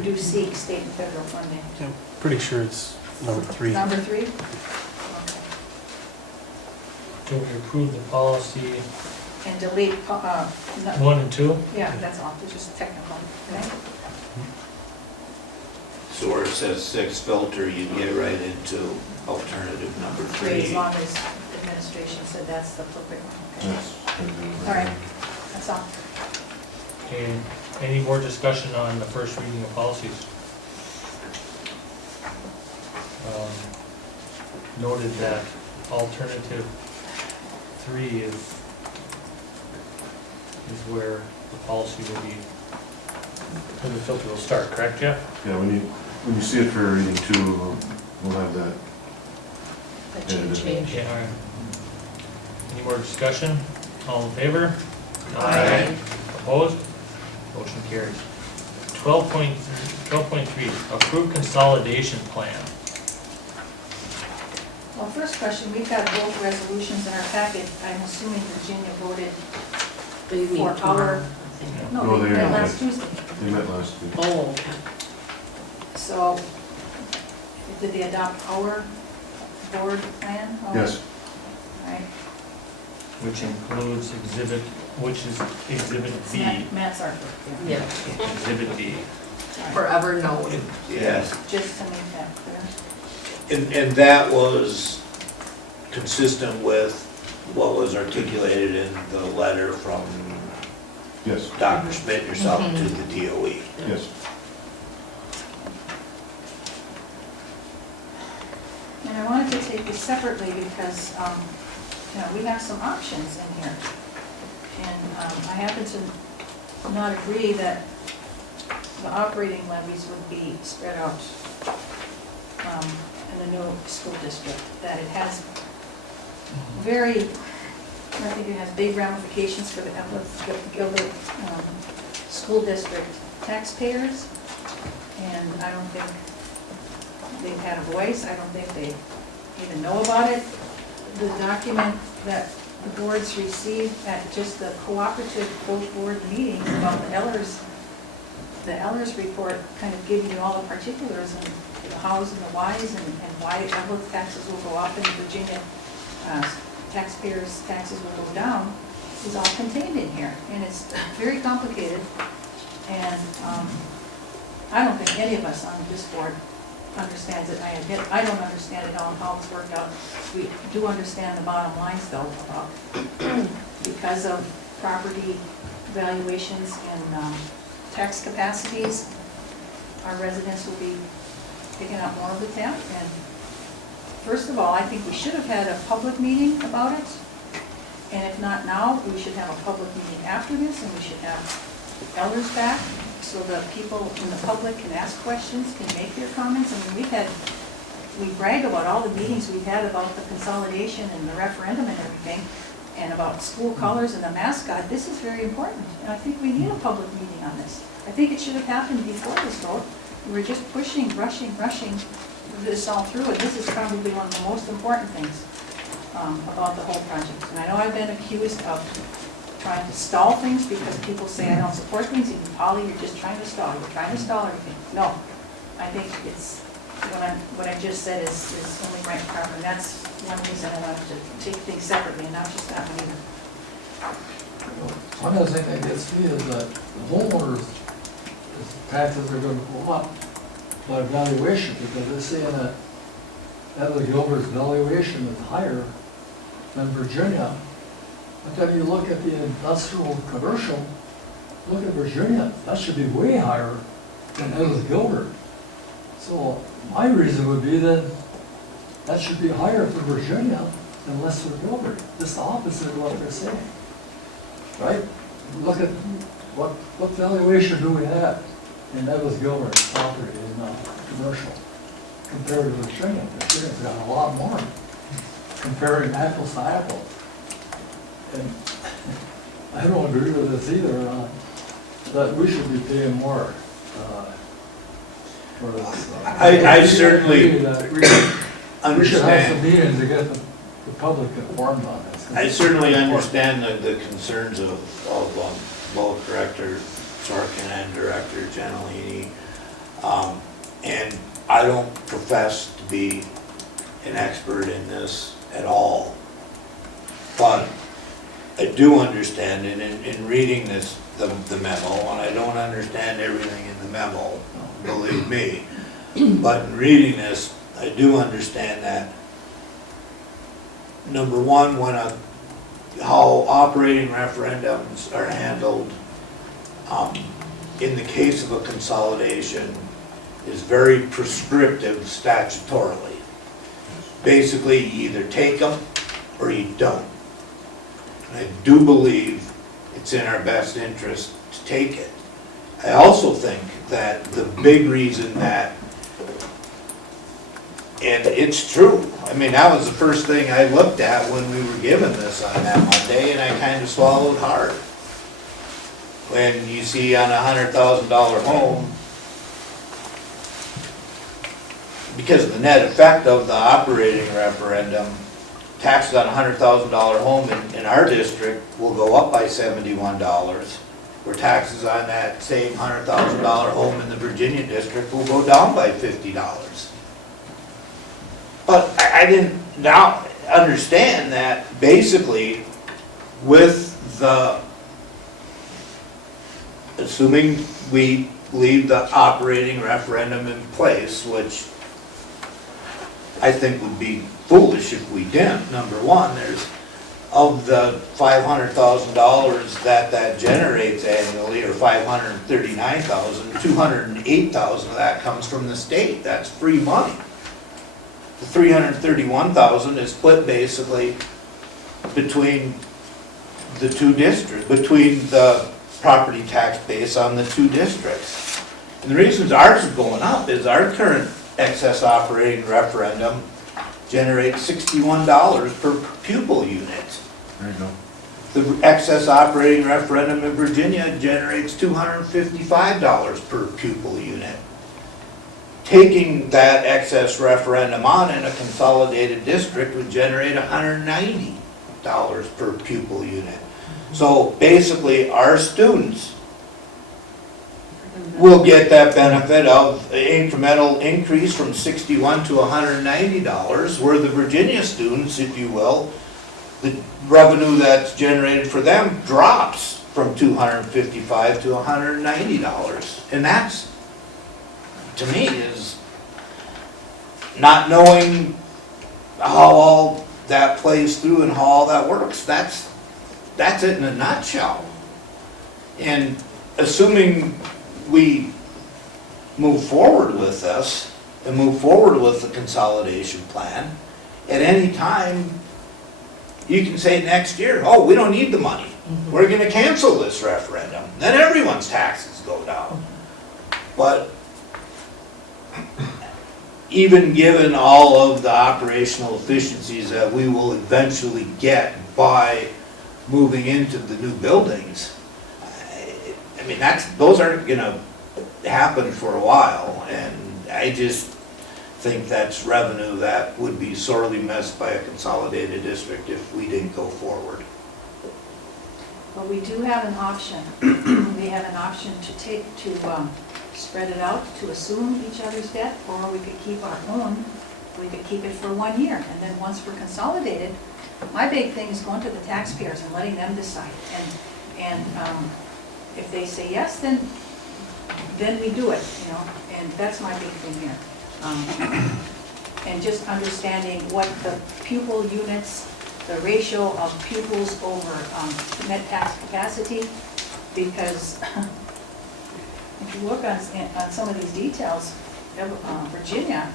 do seek state and federal funding. I'm pretty sure it's number 3. Number 3? Okay. So we approve the policy And delete, 1 and 2? yeah, that's all, it's just technical, okay? So where it says 6 filter, you get right into alternative number 3, as 3. long as administration said that's the appropriate one, okay? That's gonna be All right, that's all. Okay, any more discussion on the first reading of policies? Noted that alternative 3 is where the policy will be, where the filter will start, correct, Jeff? Yeah, when you see it for reading 2, we'll have that. That change. Okay, all right. Any more discussion? All in favor? Aye. Opposed? Motion carries. 12.3, approve consolidation plan. Well, first question, we've got both resolutions in our packet. I'm assuming Virginia voted for our, No, no, they they met met. last Tuesday. They met last week. Oh. So, did they adopt our board plan? Yes. All right. Which includes which is exhibit It's B. Matt's artwork, yeah. Yeah, Exhibit B. forever known. Yes, Just to make that clear. and that was consistent with what was articulated in the letter from Yes, Dr. Schmidt yourself to the DOE. yes. And I wanted to take this separately because, we have some options in here. And I happen to not agree that the operating levies would be spread out in the new school district, that it has I think it has big ramifications for the Eveleth Gilbert school district taxpayers. And I don't think they've had a voice, I don't think they even know about it. The document that the boards received at just the cooperative both board meetings about the Ehlers report kind of giving you all the particulars and the hows and the whys and why Eveleth taxes will go up and Virginia taxpayers' taxes will go down is all contained in here. And it's very complicated. And I don't think any of us on this board understands it. I don't understand it all, how it's worked out. We do understand the bottom lines though, about because of property valuations and tax capacities, our residents will be picking up more of the tab. And first of all, I think we should have had a public meeting about it. And if not now, we should have a public meeting after this, and we should have elders back so that people in the public can ask questions, can make their comments. I mean, we brag about all the meetings we've had about the consolidation and the referendum and everything, and about school colors and the mascot. This is very important, and I think we need a public meeting on this. I think it should have happened before this vote. We were just pushing, rushing this all through, and this is probably one of the most important things about the whole project. And I know I've been accused of trying to stall things because people say I don't support things. Even Polly, you're just trying to stall. You're trying to stall everything. No, I think it's what I just said is only right and proper. And that's one reason I wanted to take things separately and not just that one either. One of the things that gets me is that the homeowners' taxes are going to go up by valuation because they're saying that Eveleth Gilbert's valuation is higher than Virginia. But then you look at the industrial commercial, look at Virginia, that should be way higher than Eveleth Gilbert. So my reason would be that that should be higher for Virginia than less for Gilbert. Just the opposite of what they're saying. Right? Look at what valuation do we have in Eveleth Gilbert's property in commercial compared to Virginia. Virginia's got a lot more, comparing apples to apples. And I don't agree with this either, that we should be paying more for this. I certainly We should have some understand, meetings to get the public informed on this. I certainly understand the concerns of both Director Sorkin and Director Gentilini. And I don't profess to be an expert in this at all. But I do understand, and in reading the memo, and I don't understand everything in the memo, believe me, but in reading this, I do understand that, number one, how operating referendums are handled in the case of a consolidation is very prescriptive statutorily. Basically, you either take them or you don't. And I do believe it's in our best interest to take it. I also think that the big reason that, and it's true, I mean, that was the first thing I looked at when we were given this on that Monday, and I kind of swallowed hard. When you see on a $100,000 home, because of the net effect of the operating referendum, taxes on a $100,000 home in our district will go up by $71, where taxes on that same $100,000 home in the Virginia district will go down by $50. But I didn't now, understand that basically with the, assuming we leave the operating referendum in place, which I think would be foolish if we didn't. Number one, there's, of the $500,000 that generates annually, or 539,000, 208,000 of that comes from the state. That's free money. The 331,000 is split basically between the two districts, between the property tax base on the two districts. And the reasons ours is going up is our current excess operating referendum generates $61 per pupil unit. There you go. The excess operating referendum in Virginia generates $255 per pupil unit. Taking that excess referendum on in a consolidated district would generate $190 per pupil unit. So basically, our students will get that benefit of incremental increase from $61 to $190, where the Virginia students, if you will, the revenue that's generated for them drops from $255 to $190. And that's, to me, is not knowing how all that plays through and how all that works. That's it in a nutshell. And assuming we move forward with this and move forward with the consolidation plan, at any time, you can say next year, oh, we don't need the money. We're gonna cancel this referendum. Then everyone's taxes go down. But even given all of the operational efficiencies that we will eventually get by moving into the new buildings, I mean, those aren't gonna happen for a while, and I just think that's revenue that would be sorely missed by a consolidated district if we didn't go forward. But we do have an option. We have an option to spread it out, to assume each other's debt, or we could keep our own. We could keep it for 1 year, and then once we're consolidated, my big thing is going to the taxpayers and letting them decide. And if they say yes, then we do it, you know, and that's my big thing here. And just understanding what the pupil units, the ratio of pupils over net tax capacity, because if you look on some of these details, Virginia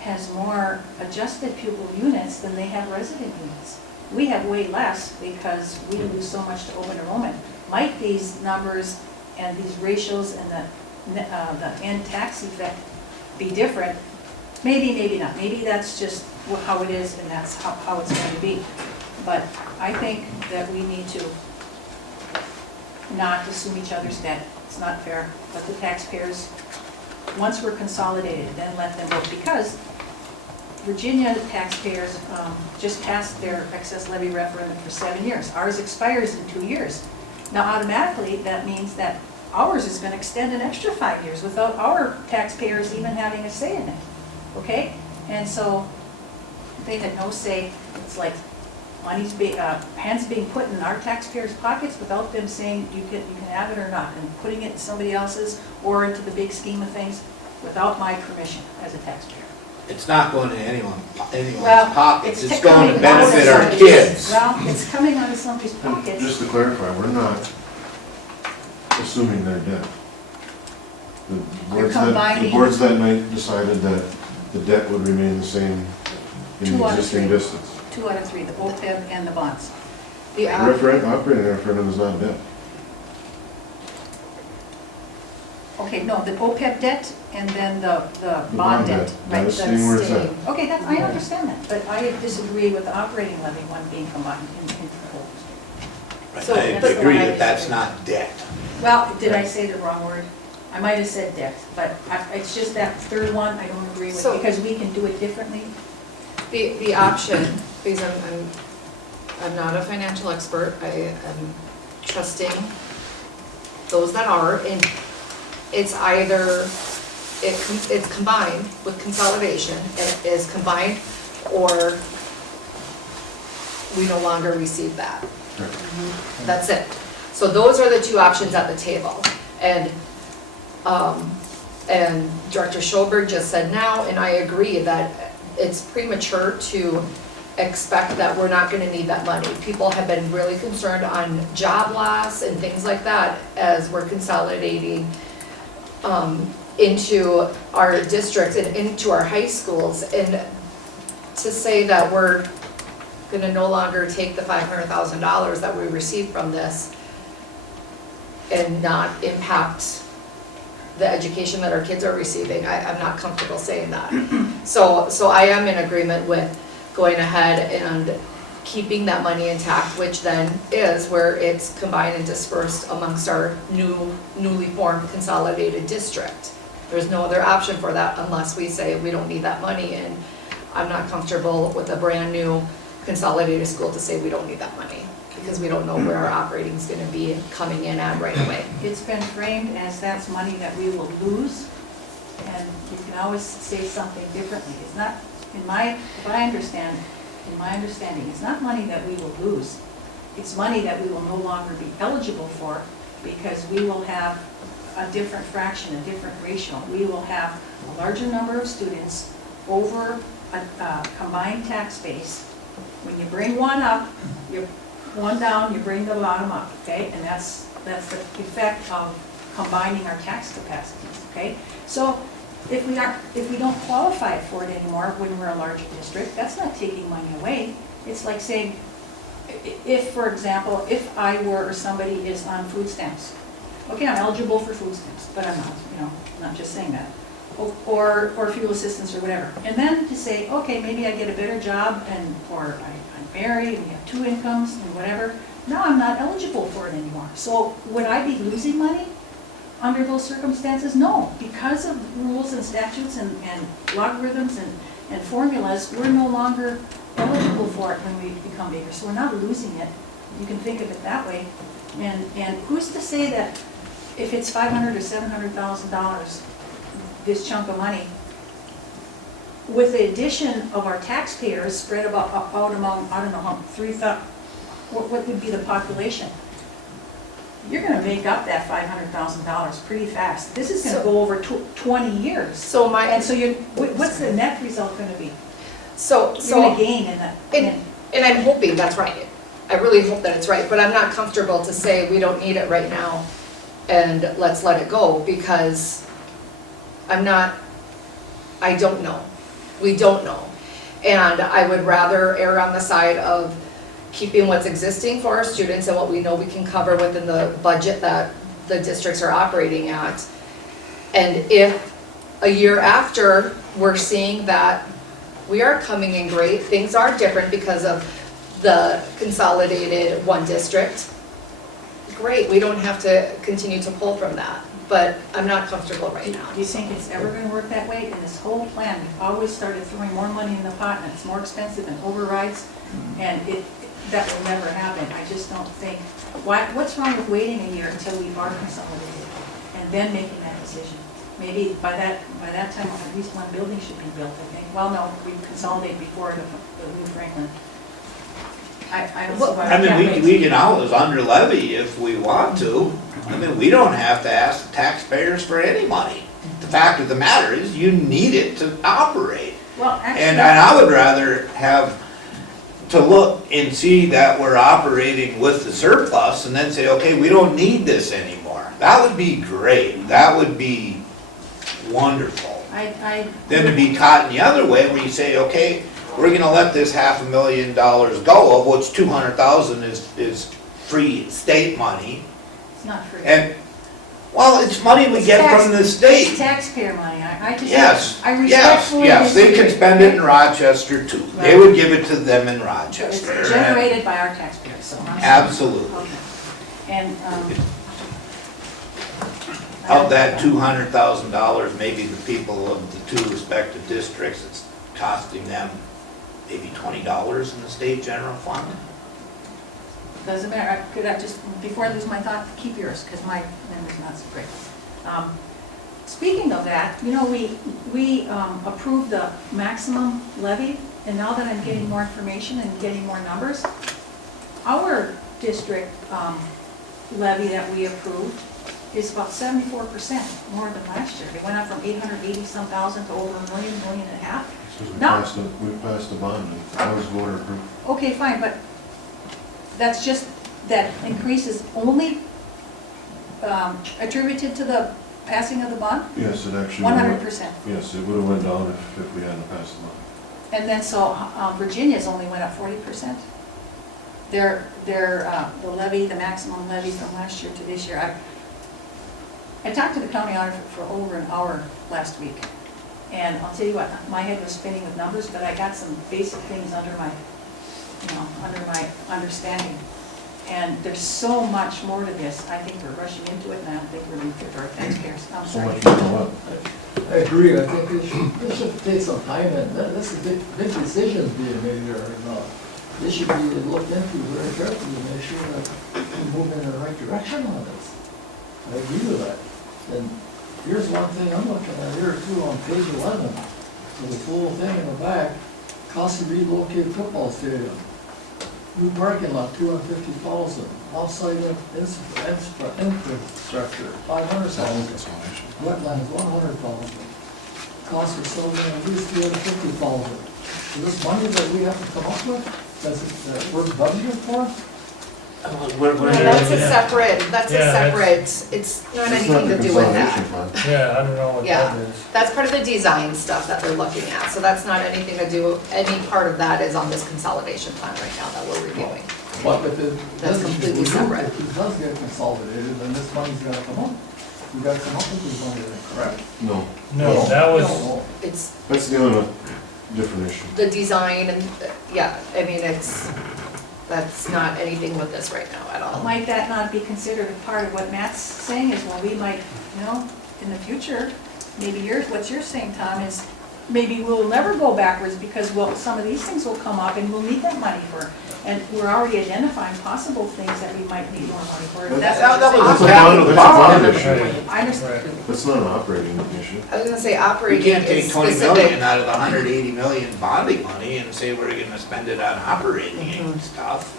has more adjusted pupil units than they have resident units. We have way less because we lose so much to open enrollment. Might these numbers and these ratios and the end tax effect be different? Maybe, maybe not. Maybe that's just how it is and that's how it's going to be. But I think that we need to not assume each other's debt. It's not fair. Let the taxpayers, once we're consolidated, then let them vote. Because Virginia taxpayers just passed their excess levy referendum for 7 years. Ours expires in 2 years. Now automatically that means that ours is going to extend an extra 5 years without our taxpayers even having a say in it. Okay? And so they had no say. It's like hands being put in our taxpayers' pockets without them saying you can have it or not, and putting it in somebody else's or into the big scheme of things without my permission as a taxpayer. It's not going to anyone's Well, pockets, it's it's going to coming out of benefit our somebody's- kids. Well, it's coming out of somebody's And pockets. just to clarify, we're not assuming their debt. You're combining- The boards that night decided that the debt would remain the same in 2 the out of existing 3. distance. 2 out of 3, the OPEB and the bonds. The Operating referendum is not debt. Okay, no, the OPEB debt and then the The bond debt. That Right, is that's staying where it's at. staying. Okay, I understand that, but I disagree with the operating levy one being combined in the whole. So I that's the agree one I that that's disagree. not debt. Well, did I say the wrong word? I might have said debt, but it's just that third one I don't agree with, So- because we can do it differently. The option, because I'm not a financial expert, I am trusting those that are, and it's either, it's combined with consolidation, and it is combined, or we no longer receive that. Right. That's it. So those are the two options at the table. And Director Schoberg just said now, and I agree that it's premature to expect that we're not gonna need that money. People have been really concerned on job loss and things like that as we're consolidating into our districts and into our high schools. And to say that we're gonna no longer take the $500,000 that we received from this and not impact the education that our kids are receiving, I'm not comfortable saying that. So I am in agreement with going ahead and keeping that money intact, which then is where it's combined and dispersed amongst our newly formed consolidated district. There's no other option for that unless we say we don't need that money, and I'm not comfortable with a brand new consolidated school to say we don't need that money, because we don't know where our operating is gonna be coming in at right away. It's been framed as that's money that we will lose, and you can always say something differently. It's not, in my understanding, it's not money that we will lose. It's money that we will no longer be eligible for, because we will have a different fraction, a different ratio. We will have a larger number of students over a combined tax base. When you bring one up, one down, you bring the bottom up, okay? And that's the effect of combining our tax capacities, okay? So if we don't qualify for it anymore when we're a larger district, that's not taking money away. It's like saying, if, for example, if I were, or somebody is on food stamps, okay, I'm eligible for food stamps, but I'm not, I'm not just saying that. Or fuel assistance or whatever. And then to say, okay, maybe I get a better job or I'm married and we have 2 incomes and whatever. Now I'm not eligible for it anymore. So would I be losing money under those circumstances? No, because of rules and statutes and logarithms and formulas, we're no longer eligible for it when we become bigger. So we're not losing it. You can think of it that way. And who's to say that if it's $500,000 or $700,000, this chunk of money, with the addition of our taxpayers spread out among, I don't know, how 3,000, what would be the population? You're gonna make up that $500,000 pretty fast. This is gonna go over 20 years. So what's the net result gonna be? So You're gonna gain in that. And I'm hoping that's right. I really hope that it's right, but I'm not comfortable to say we don't need it right now and let's let it go, because I don't know. We don't know. And I would rather err on the side of keeping what's existing for our students and what we know we can cover within the budget that the districts are operating at. And if a year after we're seeing that we are coming in great, things are different because of the consolidated one district, great, we don't have to continue to pull from that. But I'm not comfortable right now. Do you think it's ever going to work that way? In this whole plan, we've always started throwing more money in the pot, and it's more expensive and overrides, and that will never happen. I just don't think. What's wrong with waiting a year until we are consolidated and then making that decision? Maybe by that time, at least one building should be built, I think. Well, no, we consolidate before the new Franklin. I don't see why I we can't mean, make. we can always under levy if we want to. I mean, we don't have to ask the taxpayers for any money. The fact of the matter is, you need it to operate. Well, actually. And I would rather have to look and see that we're operating with the surplus and then say, okay, we don't need this anymore. That would be great. That would be wonderful. Then to be caught in the other way where you say, okay, we're gonna let this $500,000 go, of which $200,000 is free state money. It's not free. And, well, it's money we get from the It's state. taxpayer money. I just. Yes, I yes, respectfully yes, they disagree. can spend it in Rochester too. They would give it to them in Rochester. It's generated by our taxpayers, so. Absolutely. Okay. And, Of that $200,000, maybe the people of the 2 respective districts, it's costing them maybe $20 in the state general fund. doesn't matter, could I just, before I lose my thought, keep yours, because my memory's not so great. Speaking of that, we approved the maximum levy and now that I'm getting more information and getting more numbers, our district levy that we approved is about 74% more than last year. It went up from 880-some thousand to over $1 million, $1.5 million. Because we passed a bond, and that was voter approved. Okay, fine, but that's just, that increase is only attributed to the passing of the bond? Yes, it actually. would've- 100%. Yes, it would've went down if we hadn't passed the bond. And then so Virginia's only went up 40%. The levy, the maximum levy from last year to this year. I talked to the county auditor for over an hour last week. And I'll tell you what, my head was spinning with numbers, but I got some basic things under my understanding. And there's so much more to this. I think we're rushing into it, and I don't think we're being fair to our taxpayers. I'm So sorry. much more than what? I agree, I think this should take some time, and this is big decisions being made here, and this should be looked into very carefully to make sure that we move in the right direction on this. I agree with that. And here's one thing I'm looking at here too on page 11, with this little thing in the back, cost to relocate football stadium. New parking lot, $250,000. Outside infrastructure, $500,000. Wetlands, $100,000. Cost for selling at least $350,000. Is this money that we have to come up with, that we're budgeted for? That's a separate, it's not anything to do with that. Yeah, I don't know what Yeah. that is. That's part of the design stuff that they're looking at, so that's not anything to do, any part of that is on this consolidation plan right now that we're reviewing. But if it That's doesn't, completely separate. if it does get consolidated, then this money's gotta come up. We gotta come up with this money, correct? No. No, that was, No. It's That's dealing with different issue. the design and, yeah, I mean, that's not anything with this right now at all. Might that not be considered a part of what Matt's saying is, well, we might, in the future, maybe what you're saying, Tom, is maybe we'll never go backwards because some of these things will come up and we'll need that money for, and we're already identifying possible things that we might need more money for. That's what you're That's a saying. bond issue. I understand. That's not an operating issue. I was gonna say We operating can't take is 20 specific. million out of the 180 million bonding money and say we're gonna spend it on operating stuff.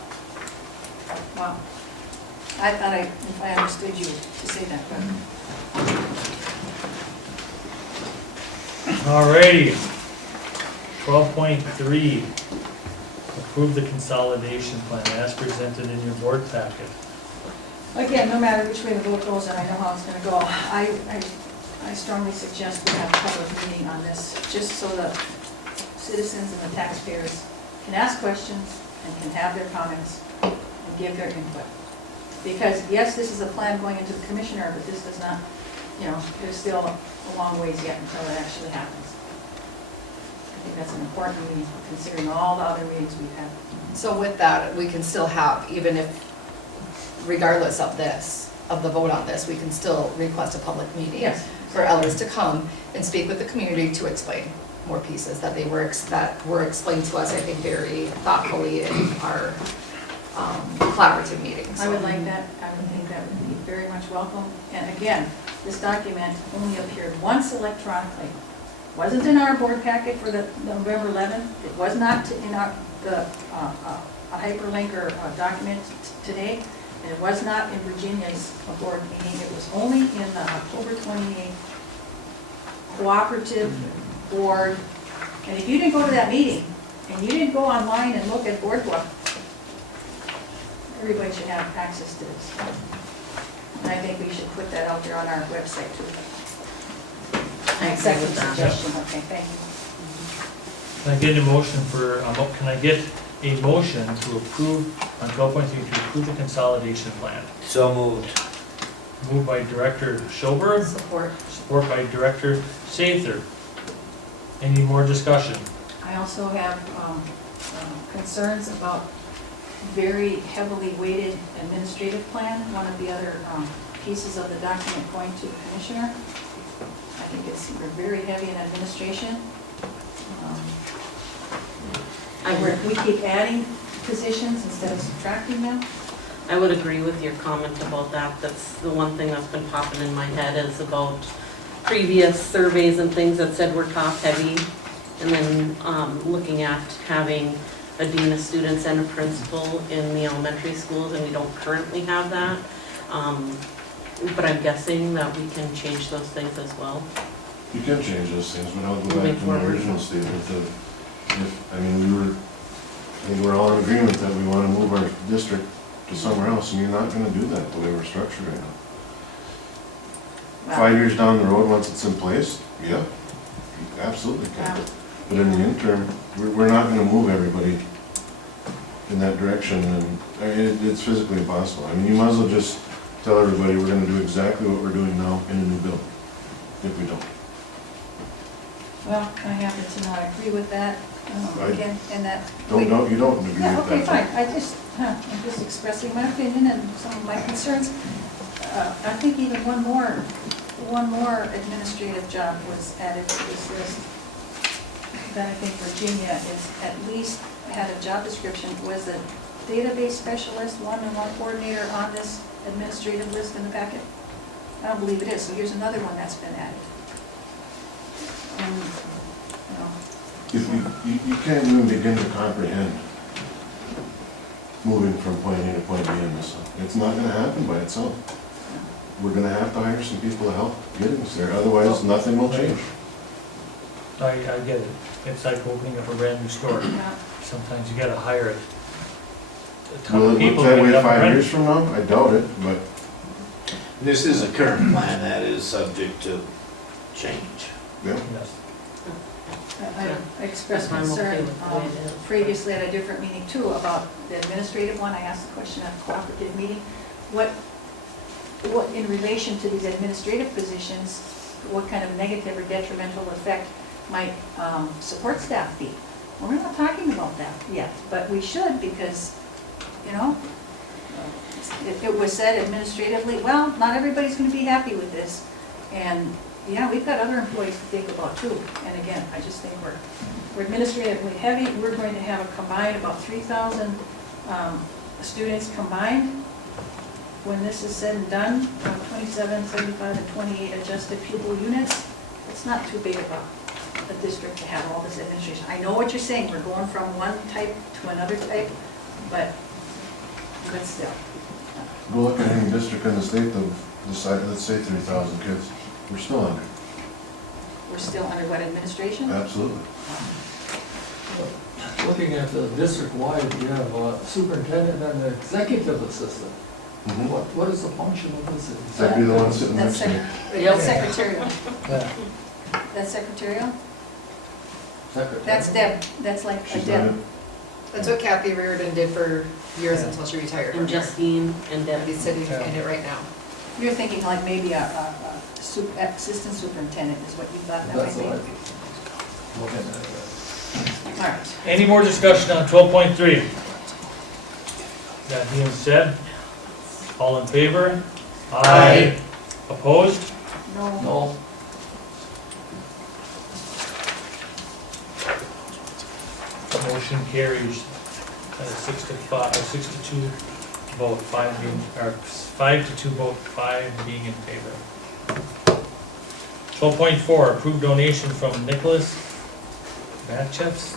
Wow. I thought if I understood you to say that, but. alrighty. 12.3, approve the consolidation plan as presented in your board packet. Again, no matter which way the vote goes, and I know how it's gonna go, I strongly suggest we have a public meeting on this, just so the citizens and the taxpayers can ask questions and can have their comments and give their input. Because yes, this is a plan going into the commissioner, but this does not, there's still a long ways yet until it actually happens. I think that's an important meeting, considering all the other meetings we've had. So with that, we can still have, even if, regardless of this, of the vote on this, we can still request a public meeting. Yes. For Ehlers to come and speak with the community to explain more pieces that that were explained to us, I think, very thoughtfully in our collaborative meetings. I would like that, I would think that would be very much welcome. And again, this document only appeared once electronically. Wasn't in our board packet for the November 11th. It was not in a hyperlink or document today. And it was not in Virginia's board meeting. It was only in the October 28th cooperative board. And if you didn't go to that meeting, and you didn't go online and look at board book, everybody should have access to this. And I think we should put that out there on our website too. Second suggestion, okay, thank you. Can I get a motion to approve, on 12.3, to approve the consolidation plan? So moved. Moved by Director Gilbert, Support. support by Director Sather. Any more discussion? I also have concerns about very heavily weighted administrative plan, one of the other pieces of the document going to the commissioner. I think we're very heavy in administration. We keep adding positions instead of subtracting them. I would agree with your comment about that. That's the one thing that's been popping in my head is about previous surveys and things that said we're top heavy. And then looking at having a dean of students and a principal in the elementary schools, and we don't currently have that. But I'm guessing that we can change those things as well. You can change those things, but I'll go Moving back to my forward. original statement of, I think we're all in agreement that we wanna move our district to somewhere else, and you're not gonna do that the way we're structured right now. 5 years down the road, once it's in place, yeah, you absolutely can. But in the interim, we're not gonna move everybody in that direction, and, I mean, it's physically impossible. I mean, you might as well just tell everybody we're gonna do exactly what we're doing now in a new building, if we don't. Well, I happen to not agree with that, Right. again, and that. You don't agree with that. Yeah, okay, fine, I'm just expressing my opinion and some of my concerns. I think even one more administrative job was added to this list. That I think Virginia is at least had a job description, was a database specialist, one-on-one coordinator on this administrative list in the packet? I don't believe it is, so here's another one that's been added. You can't even begin to comprehend moving from point A to point B in this. It's not gonna happen by itself. We're gonna have to hire some people to help getting us there, otherwise nothing will change. I get it. It's like opening up a brand new store. Yeah. Sometimes you gotta hire a ton Will of it people look to that get way it up and 5 running. years from now? I doubt it, but This is a current plan that is subject to change. yeah. Yes. I expressed I'm okay concern with the way it is. previously at a different meeting too about the administrative one. I asked the question at a cooperative meeting. What in relation to these administrative positions, what kind of negative or detrimental effect might support staff be? Well, we're not talking about that yet, but we should because, you know, if it was said administratively, well, not everybody's going to be happy with this. And yeah, we've got other employees to think about too. And again, I just think we're administratively heavy. We're going to have a combined about 3,000 students combined. When this is said and done, 27, 75, and 28 adjusted pupil units, it's not too big of a district to have all this administration. I know what you're saying, we're going from one type to another type, but still. Go look at any district in the state of the size, let's say 3,000 kids, we're still under. We're still under what administration? Absolutely. Looking at the district-wide, you have a superintendent and an executive assistant. Mhm. What is the function of this? That'd be the one sitting That's next to me. secretarial. Yeah, That's secretarial? secretary. That's Deb, that's like a She's not Deb. it. That's what Kathy Reardon did for years until she retired. And Justine and Deb. He's sitting in it right now. You're thinking like maybe a assistant superintendent is what you thought that That's might what be? I'm looking at it. All right. Any more discussion on 12.3? That being said, all in favor? Aye. Opposed? No, No, Motion carries. 6 to 5, or 6 to 2 vote, 5 being, or 5 to 2 vote, 5 being in favor. 12.4, approved donation from Nicholas Matcheffs.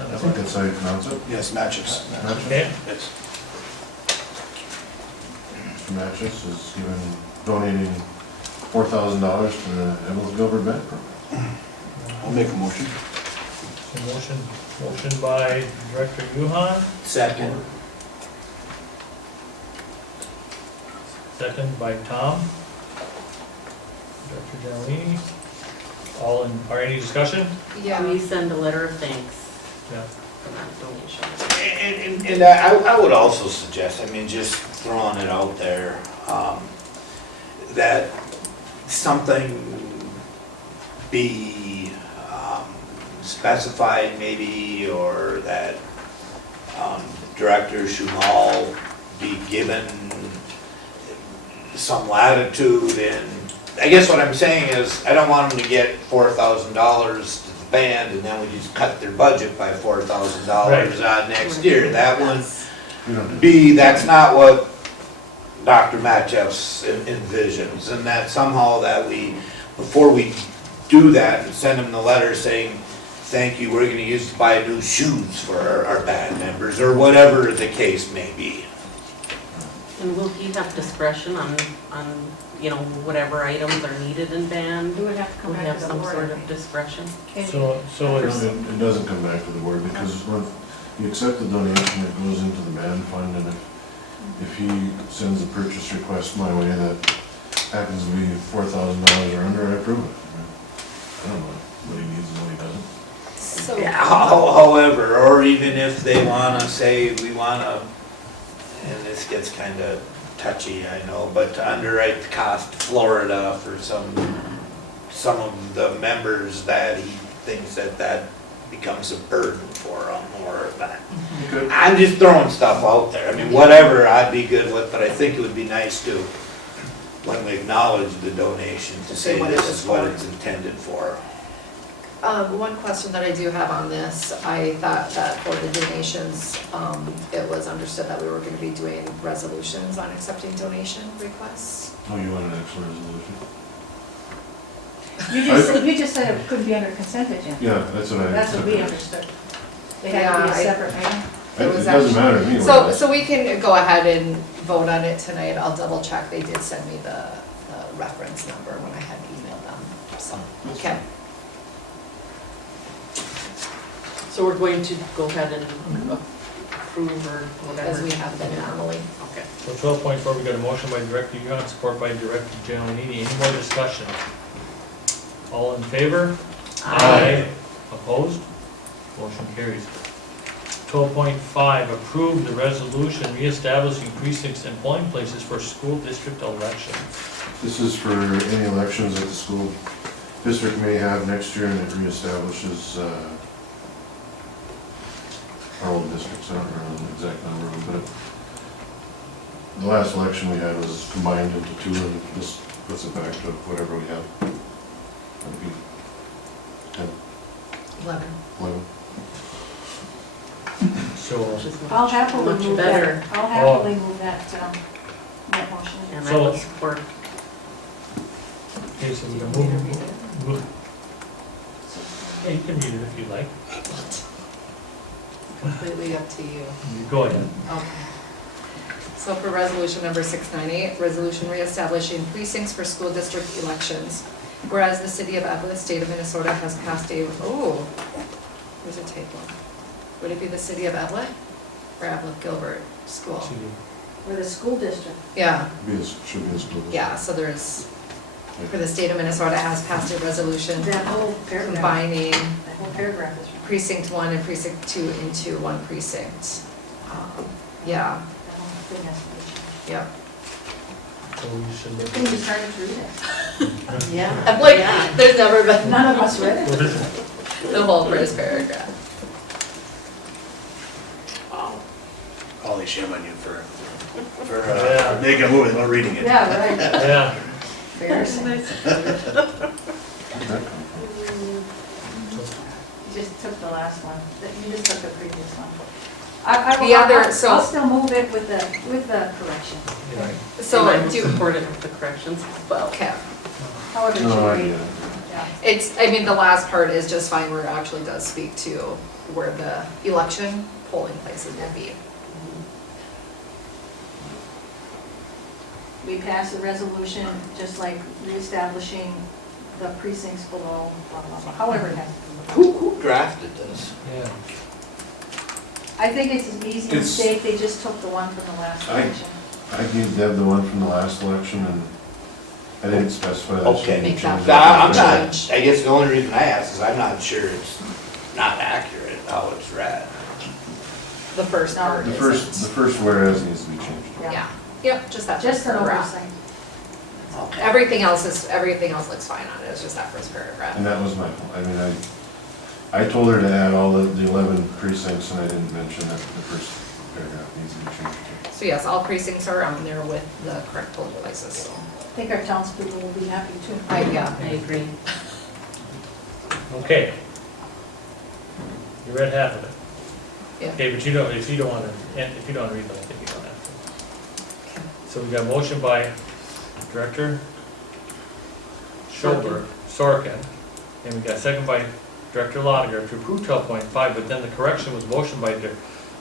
I think that's how you pronounce it. Yes, matches. Matches. Okay, Yes. Mr. Matches is donating $4,000 to the Eveleth Gilbert Vet Program. I'll make a motion. so motion by Director Yuhan, Second. second by Tom. Director Gentilini. All in, or any discussion? Yeah. We send a letter of thanks Yeah. for that donation. And I would also suggest, I mean, just throwing it out there, that something be specified maybe, or that Director Schumal be given some latitude in, I guess what I'm saying is, I don't want them to get $4,000 to the band and then we just cut their budget by $4,000 out next year. That one, You don't do B, that's not what Dr. Matcheffs envisions, and that somehow that we, before we do that, and send him the letter saying, thank you, we're gonna use to buy new shoes for our band members, or whatever the case may be. And will he have discretion on, you know, whatever items are needed in band? You would have to Will come he back have to the some board, sort I of think. discretion? So it's, It doesn't come back to the board, because when you accept the donation, it goes into the band fund, and if he sends a purchase request my way that happens to be $4,000 or under, I approve it. I don't know what he needs and what he doesn't. So, However, or even if they wanna say, we wanna, and this gets kinda touchy, I know, but to underwrite the cost to Florida for some of the members that he thinks that becomes a burden for them, or that. I'm just throwing stuff out there, I mean, whatever I'd be good with, but I think it would be nice to, when we acknowledge the donation, to say Say what it this was is what for. it's intended for. one question that I do have on this, I thought that for the donations, it was understood that we were gonna be doing resolutions on accepting donation requests. Oh, you want an actual resolution? You just said it couldn't be under consent agenda. Yeah, that's what I. That's what we understood. They had to be a separate item. It doesn't matter to me. what it is. So we can go ahead and vote on it tonight, I'll double check, they did send me the reference number when I had emailed them, so, okay. So we're going to go ahead and approve or whatever? As we have been normally. Okay. so 12.4, we got a motion by Director Yuan, support by Director Giannini. Any more discussion? All in favor? Opposed? Motion carries. 12.5, approve the resolution reestablishing precincts and polling places for school district elections. This is for any elections that the school district may have next year, and it reestablishes our old districts. I don't remember the exact number, but the last election we had was combined into two, and this puts it back to whatever we have. That'd be 10, 11. 11. So, I'll happily Much move better. that, I'll happily move that motion. And I will support. okay, so we're gonna move. Yeah, you can read it if you like. Completely up to you. You go ahead. Okay. So for resolution number 698, resolution reestablishing precincts for school district elections. Whereas the city of Eveleth, state of Minnesota has passed a, oh, there's a typo. Would it be the city of Eveleth or Eveleth Gilbert School? For the school district. Yeah, Should be a school district. yeah, so there's, for the state of Minnesota has passed a resolution That whole paragraph, combining that whole paragraph is wrong. precinct 1 and precinct 2 into one precinct. Yeah, That whole thing has to be changed. yep. So we should. Can you start to read it? Yeah. I'm like, Yeah. there's never been None of us read it. the whole first paragraph. Wow. Holy shame on you for Yeah. making a move without reading it. Yeah, right. Yeah, Embarrassing. Where'd that come You just took the last one, you just took the previous one. I will- The other- so- I'll still move it with the correction, yeah. So And I will do, support it with the corrections as well. okay. however it from? No, I should get read. it. Yeah. It's, I mean, the last part is just fine where it actually does speak to where the election polling places will be. We passed a resolution, just like reestablishing the precincts below, blah, blah, blah, however it has to be. Who drafted this? Yeah. I think it's an easy It's- mistake, they just took the one from the last I- election. I gave Deb the one from the last election, and I didn't specify that. she Okay. needed Make to that- change I'm that. not, I guess the only reason I ask is I'm not sure it's not accurate how it's read. The first part The isn't. first whereas needs to be changed. Yeah, yep, just that Just first an paragraph. oversight. Okay. Everything else looks fine on it, it's just that first paragraph. And that was my, I mean, I told her to add all the 11 precincts, and I didn't mention that the first paragraph needs to be changed. So yes, all precincts are on there with the correct polling places, so. I think our townspeople will be happy too. Yeah. I agree. Okay. You read half of it. Yeah. Okay, but you don't, if you don't wanna read the whole thing, you don't have to. So we got a motion by Director Gilbert, Sorkin, and we got a second by Director Lotiger to approve 12.5, but then the correction was motioned by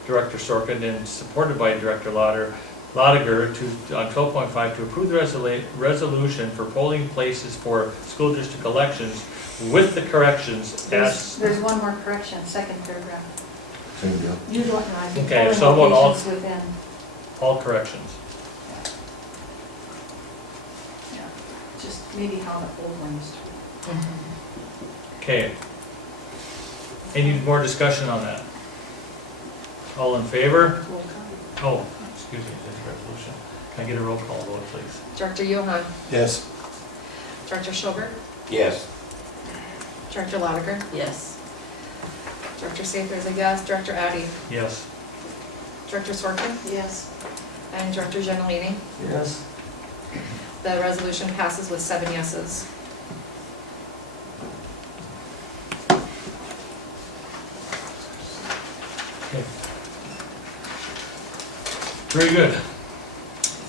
Director Sorkin and supported by Director Lotiger on 12.5 to approve the resolution for polling places for school district elections with the corrections as, There's one more correction, second paragraph. Same deal. Usually, I think Okay, polling so about all- locations within, all corrections. yeah, just maybe how the old one used to be. Okay. Any more discussion on that? All in favor? Oh, excuse me, this resolution. Can I get a roll call vote, please? Director Johan, Yes. Director Schober, Yes. Director Lotiger, Yes. Director Sather is a yes, Director Addy, Yes. Director Sorkin, Yes. and Director Gentilini. Yes. The resolution passes with 7 yeses. Okay. Very good.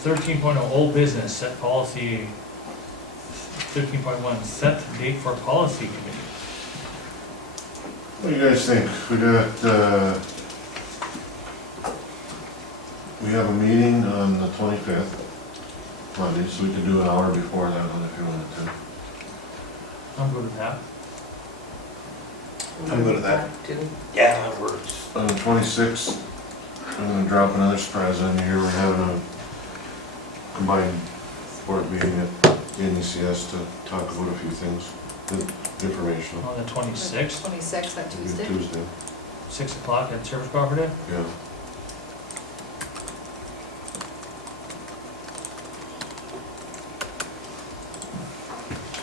13.0, old business, set policy. 13.1, set date for policy committee. What do you guys think? We have a meeting on the 25th, Monday, so we could do an hour before that one if you wanted to. I'm good with that. I'm good with that. Yeah, that works. On the 26th, I'm gonna drop another surprise on you here. We're having a combined board meeting at NECS to talk about a few things, informational. On the 26th, 26th, that It'll be Tuesday. Tuesday, 6 o'clock at Service Cooperative. yeah.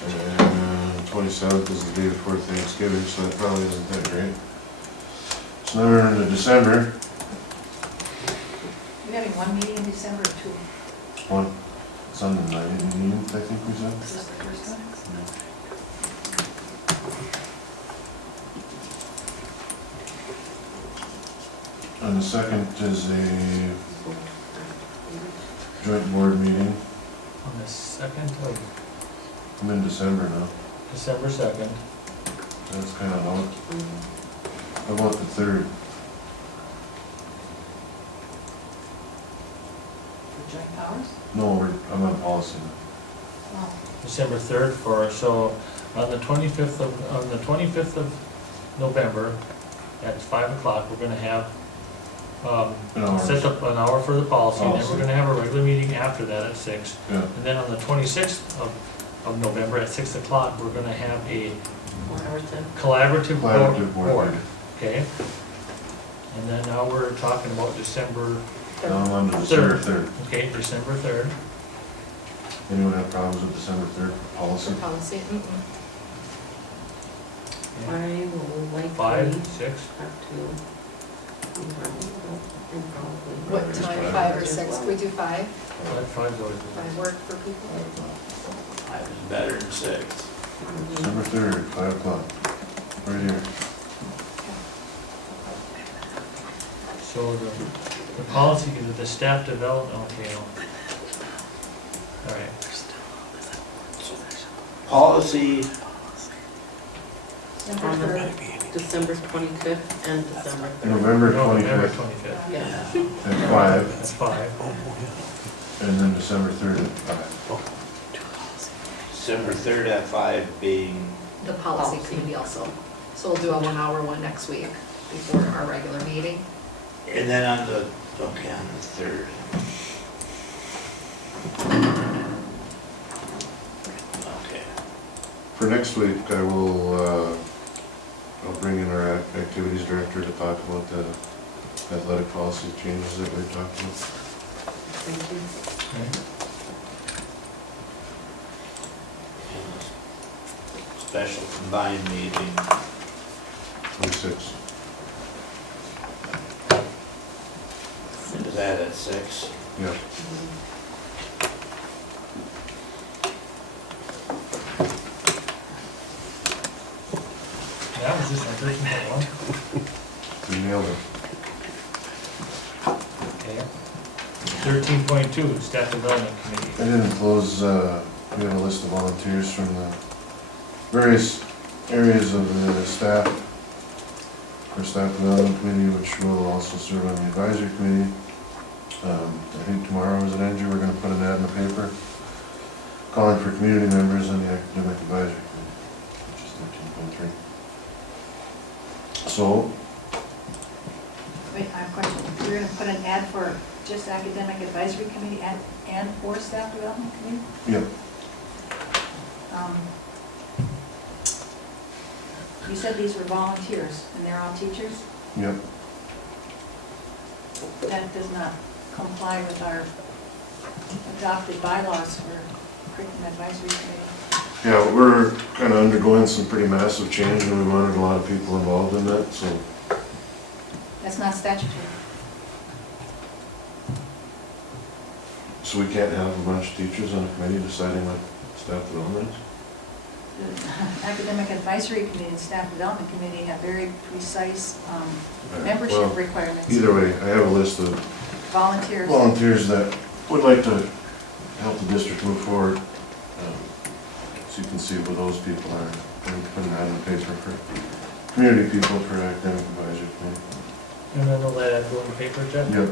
And 27th is the day before Thanksgiving, so that probably isn't that great. So now we're into December, We're having one meeting in December or two. one, it's on the 19th, I think we said. Is that the first one? And the second is a joint board meeting. On the 2nd of I'm in December now, December 2nd. that's kind of odd. How about the 3rd? For joint powers? No, I'm on policy now. Oh, December 3rd for, so on the 25th of November at 5 o'clock, we're gonna have, An hour. set up an hour for the policy, and then Policy. we're gonna have a regular meeting after that at 6. Yeah, And then on the 26th of November at 6 o'clock, we're gonna have a collaborative collaborative board board, meeting. okay? And then now we're talking about December, Now I'm on to December Third. 3rd. okay, December 3rd. Anyone have problems with December 3rd policy? For policy. I will likely 5, have 6, to. What time, 5 or 6? Can we do 5? 5's always good. 5 work for people? I was better than 6. December 3rd, 5 o'clock, right here. So the policy, the staff development, okay, no. All right, Policy, On December 25th and December 3rd. November November 25th 25th, Yeah. at 5, that's 5. and then December 3rd at 5. December 3rd at 5 being, The policy committee also. So we'll do a 1-hour one next week before our regular meeting. and then on the 3rd. Okay. For next week, I will, I'll bring in our activities director to talk about the athletic policy changes that we talked about. Thank you. Okay. Special combined meeting, 26. is that at 6? Yeah. That was just on 13.1. We nailed it. Okay. 13.2, staff development I committee. didn't close, we have a list of volunteers from the various areas of the staff, for staff development committee, which will also serve on the advisory committee. I think tomorrow, is it Andrew, we're gonna put an ad in the paper calling for community members on the academic advisory committee, which is 13.3. So, Wait, I have a question. We're gonna put an ad for just academic advisory committee and for staff development committee? yep, You said these were volunteers, and they're all teachers? yep. That does not comply with our adopted bylaws for curriculum advisory committee. Yeah, we're kind of undergoing some pretty massive change and we wanted a lot of people involved in that, so That's not statutory. we can't have a bunch of teachers on a committee deciding what staff development is. The academic advisory committee and staff development committee have very precise Well, membership requirements. Either way, I have a list of Volunteers. volunteers that would like to help the district move forward. So you can see where those people are, and put an ad in the paper for community people for academic advisory committee. And then we'll let that go in the paper, Jeff? Yep,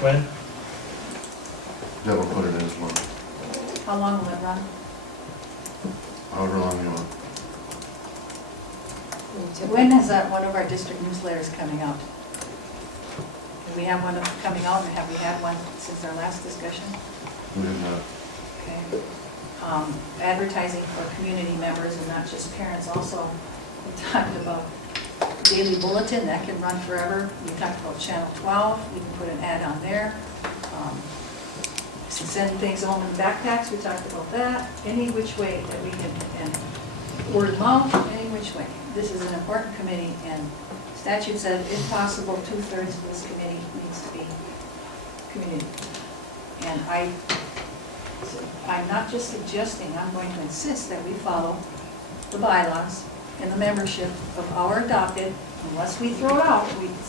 When? that will put it in as well, How long will it run? however long you want. When is one of our district newsletters coming out? Do we have one coming out, or have we had one since our last discussion? We have not. Okay. Advertising for community members and not just parents also. We talked about daily bulletin, that can run forever. We talked about Channel 12, we can put an ad on there. Send things home in backpacks, we talked about that. Any which way that we can, and word of mouth, any which way. This is an important committee, and statute said, if possible, 2/3 of this committee needs to be community. And I'm not just suggesting, I'm going to insist that we follow the bylaws and the membership of our adopted, unless we throw it out,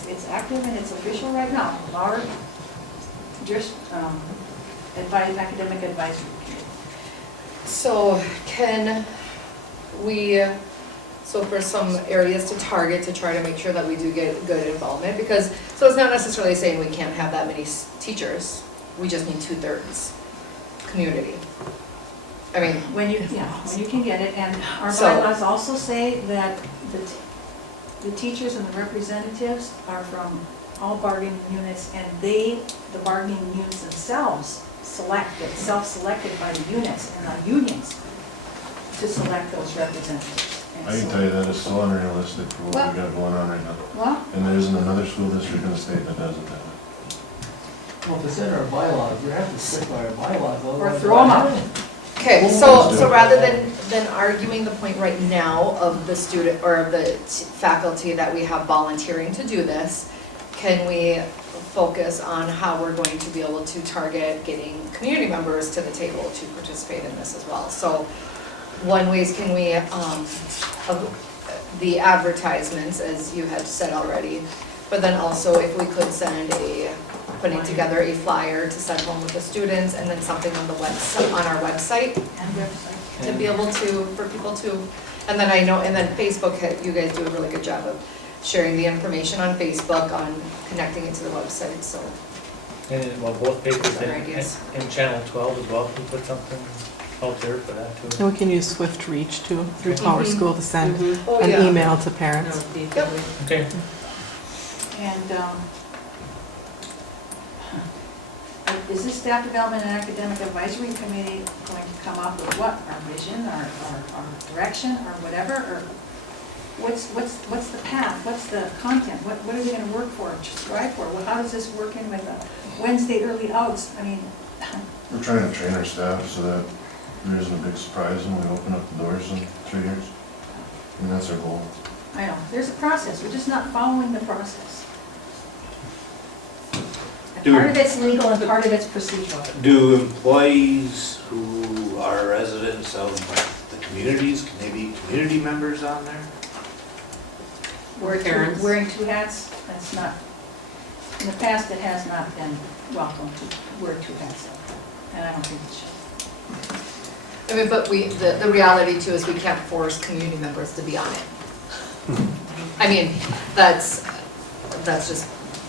it's active and it's official right now, of our just academic advisory committee. So can we, so for some areas to target to try to make sure that we do get good involvement, because, so it's not necessarily saying we can't have that many teachers, we just need 2/3 community. I mean, When you can get it, and our So- bylaws also say that the teachers and the representatives are from all bargaining units, and the bargaining units themselves self-selected by the units and the unions to select those representatives. And I can so- tell you that is so unrealistic for what we got going on right now. Well, And there isn't another school district in the state that does it that way. Well, if it's in our bylaws, we have to stick by our bylaws, or otherwise. throw them out. okay, so rather than arguing the point right now of the student, or of the faculty that we have volunteering to do this, can we focus on how we're going to be able to target getting community members to the table to participate in this as well? So one ways can we, the advertisements, as you had said already, but then also if we could send putting together a flyer to send home with the students, and then something on the website, on our website, And website. to be able to, for people to, and then I know, and then Facebook, you guys do a really good job of sharing the information on Facebook, on connecting it to the website, so. And well, both papers Other ideas. and Channel 12 as well, can we put something out there for that too? And we can use Swift Reach too, through Power School to send Oh, an yeah. email to parents. Okay, And is this staff development and academic advisory committee going to come up with what? Our vision, our direction, or whatever? Or what's the path? What's the content? What are we going to work for, strive for? Well, how does this work in with Wednesday early outs? I mean, We're trying to train our staff so that there isn't a big surprise when we open up the doors in 3 years. And that's our goal. I know, there's a process. We're just not following the process. And part of it's legal and part of it's procedural. Do employees who are residents of the communities, can they be community members on there? Wearing two hats, that's not, in the past, it has not been welcome to wear two hats, and I don't think it should. I mean, but the reality too is we can't force community members to be on it. I mean, that's just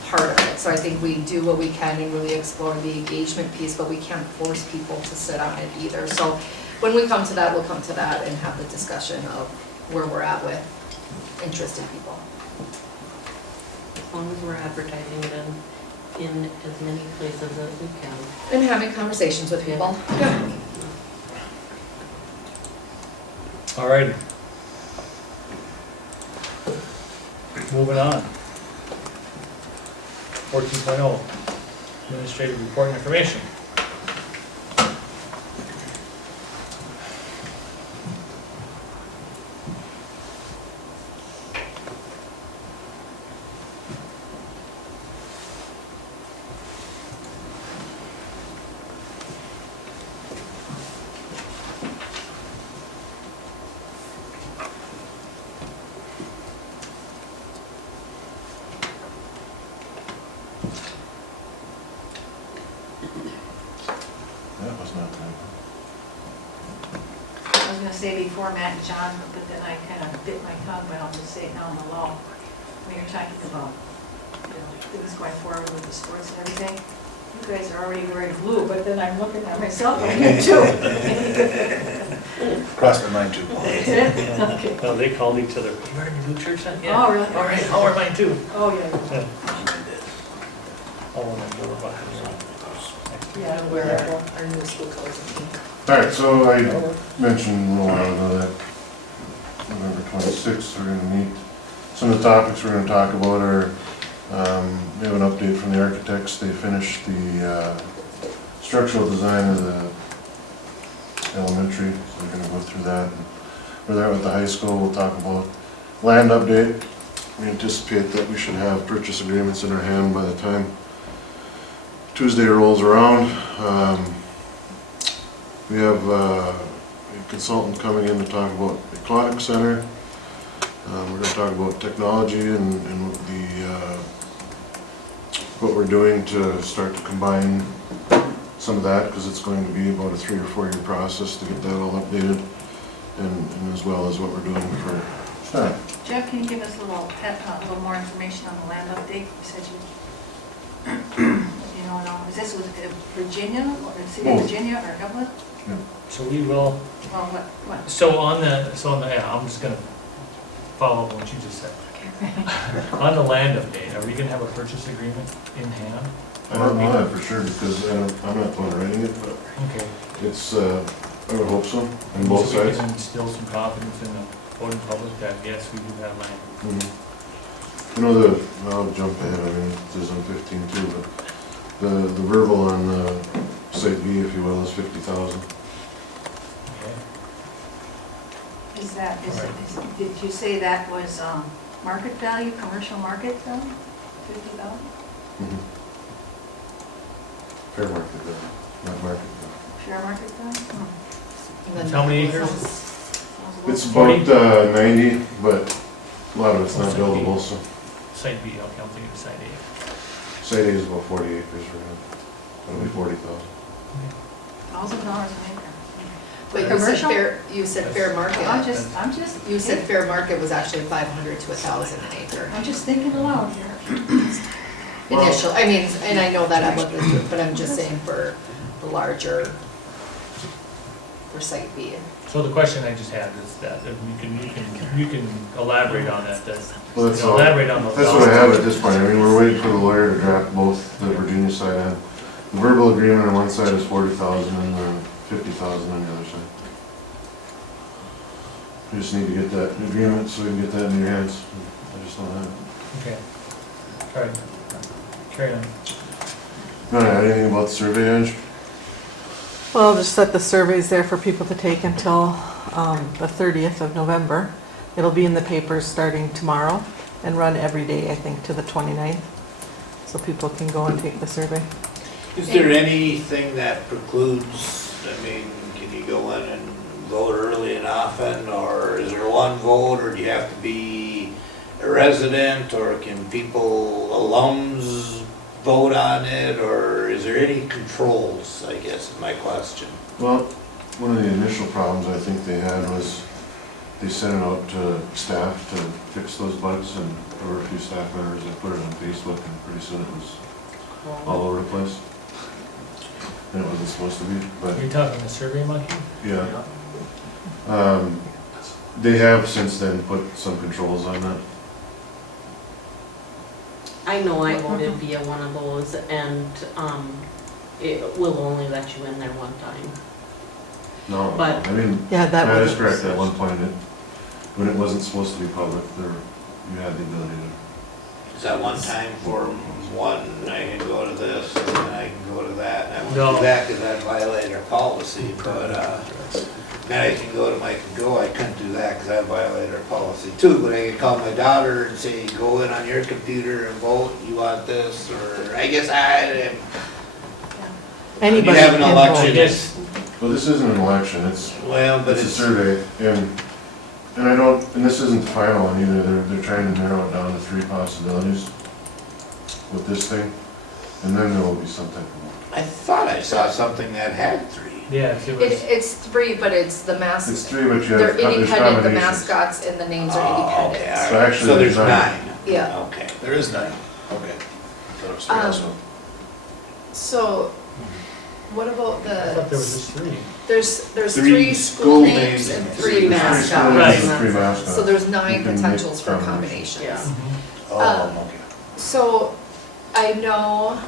part of it. So I think we do what we can and really explore the engagement piece, but we can't force people to sit on it either. So when we come to that, we'll come to that and have the discussion of where we're at with interested people. As long as we're advertising it in as many places as we can. And having conversations with people. Yeah. All right. Moving on. 14.0, administrative report and information. That was not good. I was gonna say before Matt and John, but then I kind of bit my tongue, but I'll just say it now in the law. When you're talking about, things going forward with the sports and everything, you guys are already wearing blue, but then I'm looking at myself, I'm here too. Crossed my mind too. Okay. No, they called each other, you wearing your blue shirts on? Yeah. Oh, really? All right, I'll wear mine too. Oh, yeah. Yeah. I'll wear my blue behind. Yeah, Where our new school colors are pink. All right, so I mentioned a while ago that November 26th, we're gonna meet. Some of the topics we're gonna talk about are, we have an update from the architects. They finished the structural design of the elementary, so we're gonna go through that. We're there with the high school, we'll talk about land update. We anticipate that we should have purchase agreements in our hand by the time Tuesday rolls around. We have a consultant coming in to talk about the aquatic center. We're going to talk about technology and what we're doing to start to combine some of that, because it's going to be about a 3 or 4 year process to get that all updated, and as well as what we're doing for staff. Jeff, can you give us a little more information on the land update? You said you know, is this with Virginia, or the city of Virginia, or Eveleth? So we will, Well, what? so on the, yeah, I'm just gonna follow up on what you just said. On the land update, are we gonna have a purchase agreement in hand? I don't know that for sure, because I'm not the one writing it, but Okay. it's, I would hope so, on both So we sides. can instill some confidence in the voting public that yes, we do have land. Mhm. You know, I'll jump ahead, I mean, it is on 15 too, but the verbal on site B, if you will, is 50,000. Okay. Is that, did you say that was market value, commercial market value, 50,000? Mhm. Fair market value, not market value. Fair market value? And then How many acres? Sounds a little- It's 40? about 90, but a lot of it's not buildable, so Site B, okay, I'm thinking of site A. site A is about 40 acres right now. That'll be 40,000. $1,000 an acre. But Commercial? you said fair market. I'm just, You said fair market was actually 500 to 1,000 an acre. I'm just thinking aloud here. Initial, I mean, and I know that I looked into it, but I'm just saying for the larger, for site B. So the question I just had is that if you can elaborate on that, Well, that's all. elaborate on those. That's what I have at this point. I mean, we're waiting for the lawyer to draft both the Virginia side and the verbal agreement on one side is 40,000 and the 50,000 on the other side. We just need to get that agreement so we can get that in your hands. I just don't have it. Okay. All right. Carry on. You want to add anything about the survey, Ange? Well, just that the survey's there for people to take until the 30th of November. It'll be in the papers starting tomorrow and run every day, I think, to the 29th. So people can go and take the survey. Is there anything that precludes, I mean, can you go in and vote early and often, or is there one vote, or do you have to be a resident, or can people, alums, vote on it, or is there any controls, I guess is my question. Well, one of the initial problems I think they had was they sent it out to staff to fix those bugs, and there were a few staff members that put it on Facebook, and pretty soon it was all over the place. And it wasn't supposed to be, but You're talking the Survey Monkey? yeah. They have since then put some controls on that. I know I voted via one of those, and it will only let you in there one time. No, But- I mean, Yeah, that that was. is correct, at one point, when it wasn't supposed to be public, you had the ability to. Is that one time for one, I can go to this, and then I can go to that, and I won't No. do that because that violated our policy, but, then I can go to my Go, I couldn't do that because I violated our policy too, but I could call my daughter and say, go in on your computer and vote, you want this, or, I guess you Anybody have an can election, vote. it's, Well, this isn't an election, it's well, but a it's, survey, and I don't, and this isn't the final one either, they're trying to narrow it down to 3 possibilities with this thing, and then there will be some type of. I thought I saw something that had 3. Yeah, if it was, It's 3, but it's the It's masks, 3, but you they're have, there's independent, the combinations. mascots and the names are Oh, okay, independent. all So right. actually So there's there's 9. 9. Yeah, Okay. There is 9, okay. I thought it was 3 Um, also. so what about I thought there was the, just 3. there's 3 3 school names and 3 Three school mascots. names and 3 mascots. So there's You 9 can make potentials for combinations. combinations. Yeah. Oh, okay. So I know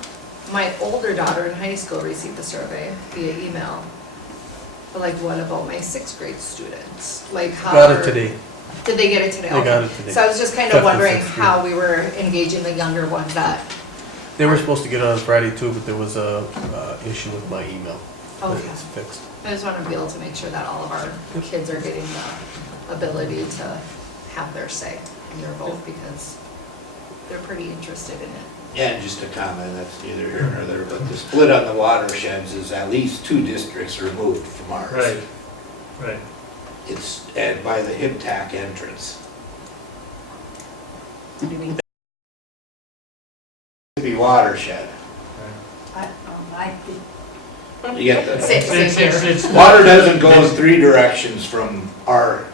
my older daughter in high school received the survey via email. But like, what about my 6th grade students? Like how? Got it today. Did they get it today? They got Okay. it today. So I was just kind of Definitely wondering 6th grade. how we were engaging the younger ones that, They were supposed to get it on Friday too, but there was a issue with my email. that okay. it's fixed. I just want to be able to make sure that all of our kids are getting the ability to have their say in their vote because they're pretty interested in it. Yeah, and just a comment, that's neither here nor there, but the split on the watersheds is at least 2 districts removed from ours. Right, right. It's at, by the HIPTAC entrance. It'd be watershed. You get the, It's, water doesn't go in 3 directions from our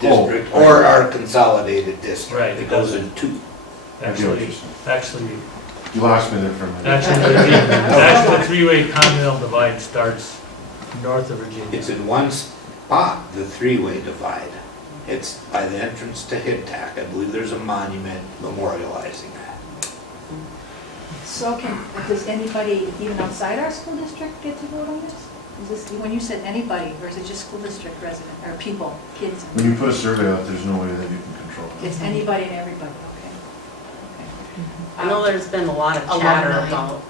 district Oh, or our consolidated district. Right, It goes in 2. actually, You lost me there for a minute. actually, the 3-way continental divide starts north of Virginia. It's in one spot, the 3-way divide. It's by the entrance to HIPTAC. I believe there's a monument memorializing that. So does anybody, even outside our school district, get to vote on this? Is this, when you said anybody, or is it just school district resident, or people, kids? When you put a survey out, there's no way that you can control it. It's anybody and everybody, okay. I know there's been a lot of Alumni. chatter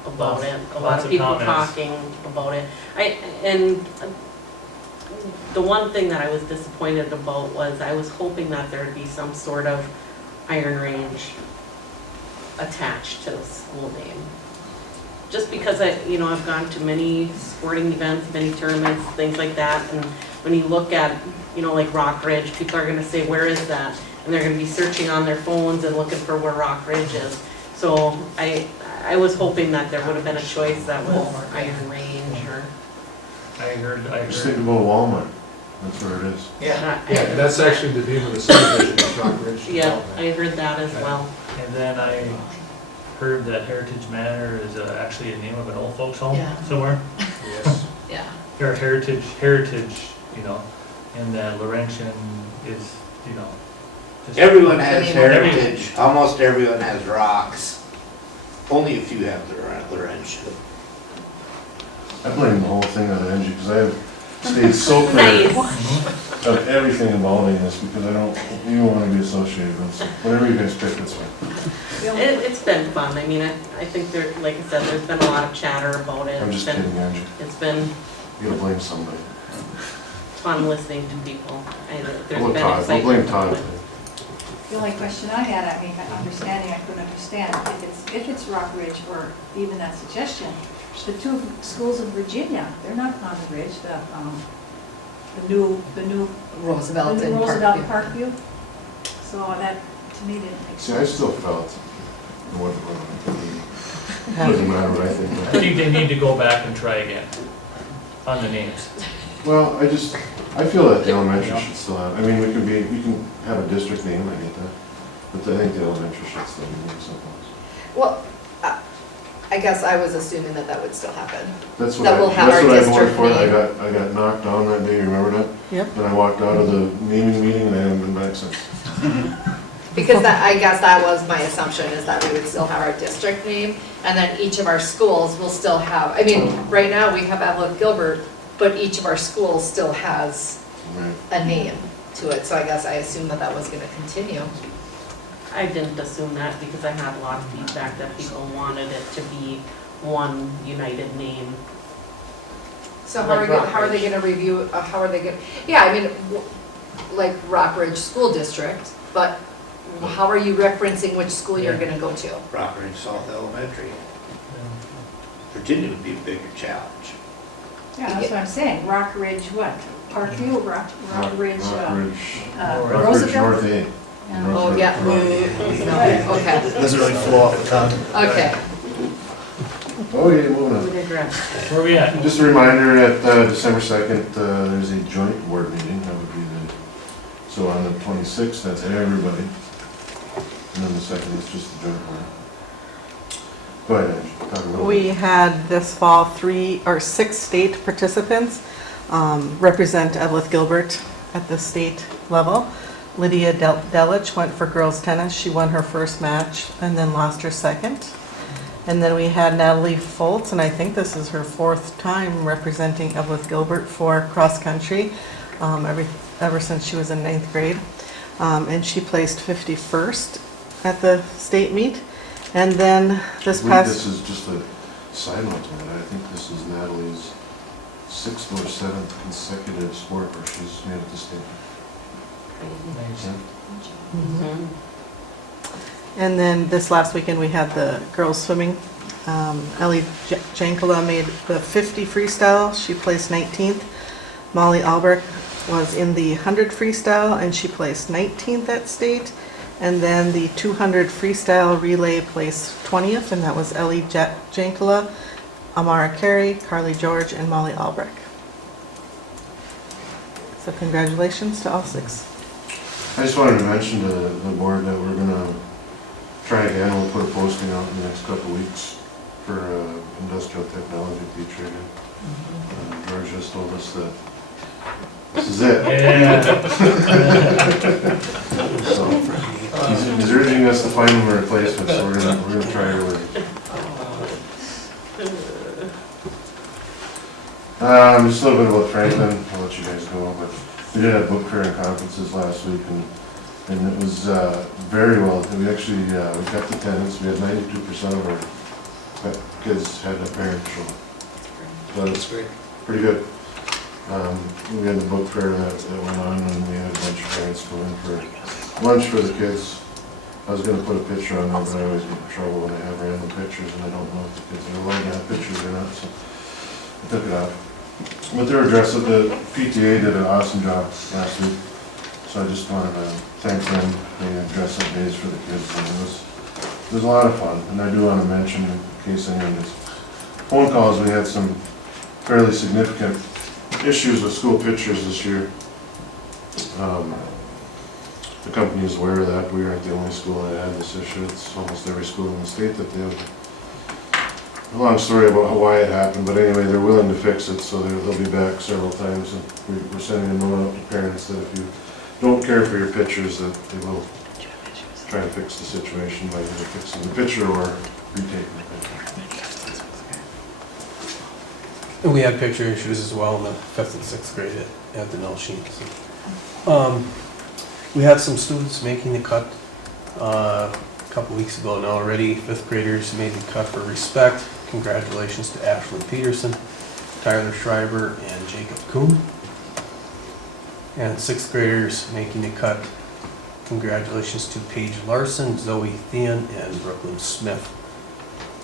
about it, a lot Lots of of people comments. talking about it. And the one thing that I was disappointed about was I was hoping that there'd be some sort of iron range attached to the school name. Just because I've gone to many sporting events, many tournaments, things like that, and when you look at, like Rock Ridge, people are gonna say, where is that? And they're gonna be searching on their phones and looking for where Rock Ridge is. So I was hoping that there would have been a choice that was Iron Range or. I heard, Just think about Walmart, that's where it is. Yeah. Yeah, that's actually the name of the subdivision, is Rock Ridge. Yeah, I heard that as well. and then I heard that Heritage Manor is actually a name of an old folks home Yeah. somewhere. Yes. Yeah. Or Heritage, and that Laurentian is, just. Everyone has Everyone. heritage, almost everyone has rocks. Only a few have the Laurentian. I blame the whole thing on Angie, because I have stayed so clear Nice. of everything involving this, because I don't even want to be associated with it. Whatever you guys pick, that's fine. It's been fun. I mean, I think there, like I said, there's been a lot of chatter about it. I'm just It's been- kidding, Angie. It's been You gotta blame somebody. fun listening to people. There's We'll been Todd, we'll excitement. blame Todd. about it. The only question I had, I mean, understanding, I couldn't understand, if it's Rock Ridge or even that suggestion, the 2 schools in Virginia, they're not on the ridge, the new Roosevelt the and Roosevelt Parkview. Parkview. So that, to me, didn't make See, I sense. still felt, doesn't matter what I think. I think they need to go back and try again on the names. Well, I feel that the elementary should still have, I mean, we can have a district name, I get that, but I think the elementary should still be named something else. Well, I guess I was assuming that that would still happen. That's what That will have our I voted district for, name. I got knocked down that day, remember that? Yep. And I walked out of the naming meeting and I haven't been back since. Because that, I guess that was my assumption, is that we would still have our district name, and then each of our schools will still have, I mean, right now, we have Eveleth Gilbert, but each of our schools still has Right. a name to it, so I guess I assumed that that was gonna continue. I didn't assume that because I had a lot of feedback that people wanted it to be one united name. So how Like are they gonna review, how are they gonna, yeah, I mean, like Rockridge School District, but how are you referencing which school you're gonna go to? Rockridge South Elementary. Virginia would be a bigger challenge. Yeah, that's what I'm saying, Rock Ridge what? Parkview, Rock Ridge, Rockridge Roosevelt? North 8. Yeah. Oh, yeah, no, okay, Doesn't really flow off the tongue. okay. Oh, yeah, moving on. We digress. Where are we at? Just a reminder, at December 2nd, there's a joint board meeting, that would be so on the 26th, that's everybody. And then the 2nd is just the joint board. Go ahead, Angie, talk about it. We had this fall 6 state participants represent Eveleth Gilbert at the state level. Lydia Delich went for girls tennis. She won her first match and then lost her second. And then we had Natalie Foltz, and I think this is her 4th time representing Eveleth Gilbert for cross country, ever since she was in 9th grade. And she placed 51st at the state meet. And then this I believe past... this is just a side note to that, I think this is Natalie's 6th or 7th consecutive sport where she's made it to state. Nice. Yeah. Mhm. And then this last weekend, we had the girls swimming. Ellie Jankala made the 50 freestyle. She placed 19th. Molly Albrecht was in the 100 freestyle, and she placed 19th at state. And then the 200 freestyle relay placed 20th, and that was Ellie Jankala, Amara Carey, Carly George, and Molly Albrecht. So congratulations to all 6. I just wanted to mention to the board that we're gonna try again, we'll put a posting out in the next couple of weeks for industrial technology teacher again. George just told us that this is it. Yeah. So, he's urging us to find him a replacement, so we're gonna try her with. Just a little bit about Franklin, I'll let you guys go, but we did have book fair and conferences last week, and it was very well. We actually, we kept attendance, we had 92% of our kids had a parent show. So That's great. pretty good. We had the book fair that went on, and we had a bunch of parents come in for lunch for the kids. I was gonna put a picture on there, but I always get in trouble when I have random pictures, and I don't know if the kids are allowed to have pictures or not, so I took it out. But they were dressed up, the PTA did an awesome job last week, so I just wanted to thank them. They had dress-up days for the kids, and it was a lot of fun. And I do want to mention, in case anyone has phone calls, we had some fairly significant issues with school pictures this year. The company is aware of that. We aren't the only school that had this issue. It's almost every school in the state that they have. A long story about why it happened, but anyway, they're willing to fix it, so they'll be back several times. And we're sending a note out to parents that if you don't care for your pictures, that they will try to fix the situation by either fixing the picture or retaking the picture. And we had picture issues as well in the 5th and 6th grade at the null sheet. We had some students making the cut a couple weeks ago now already. 5th graders made the cut for respect. Congratulations to Ashley Peterson, Tyler Schreiber, and Jacob Kuhn. And 6th graders making the cut. Congratulations to Paige Larson, Zoe Thean, and Brooklyn Smith.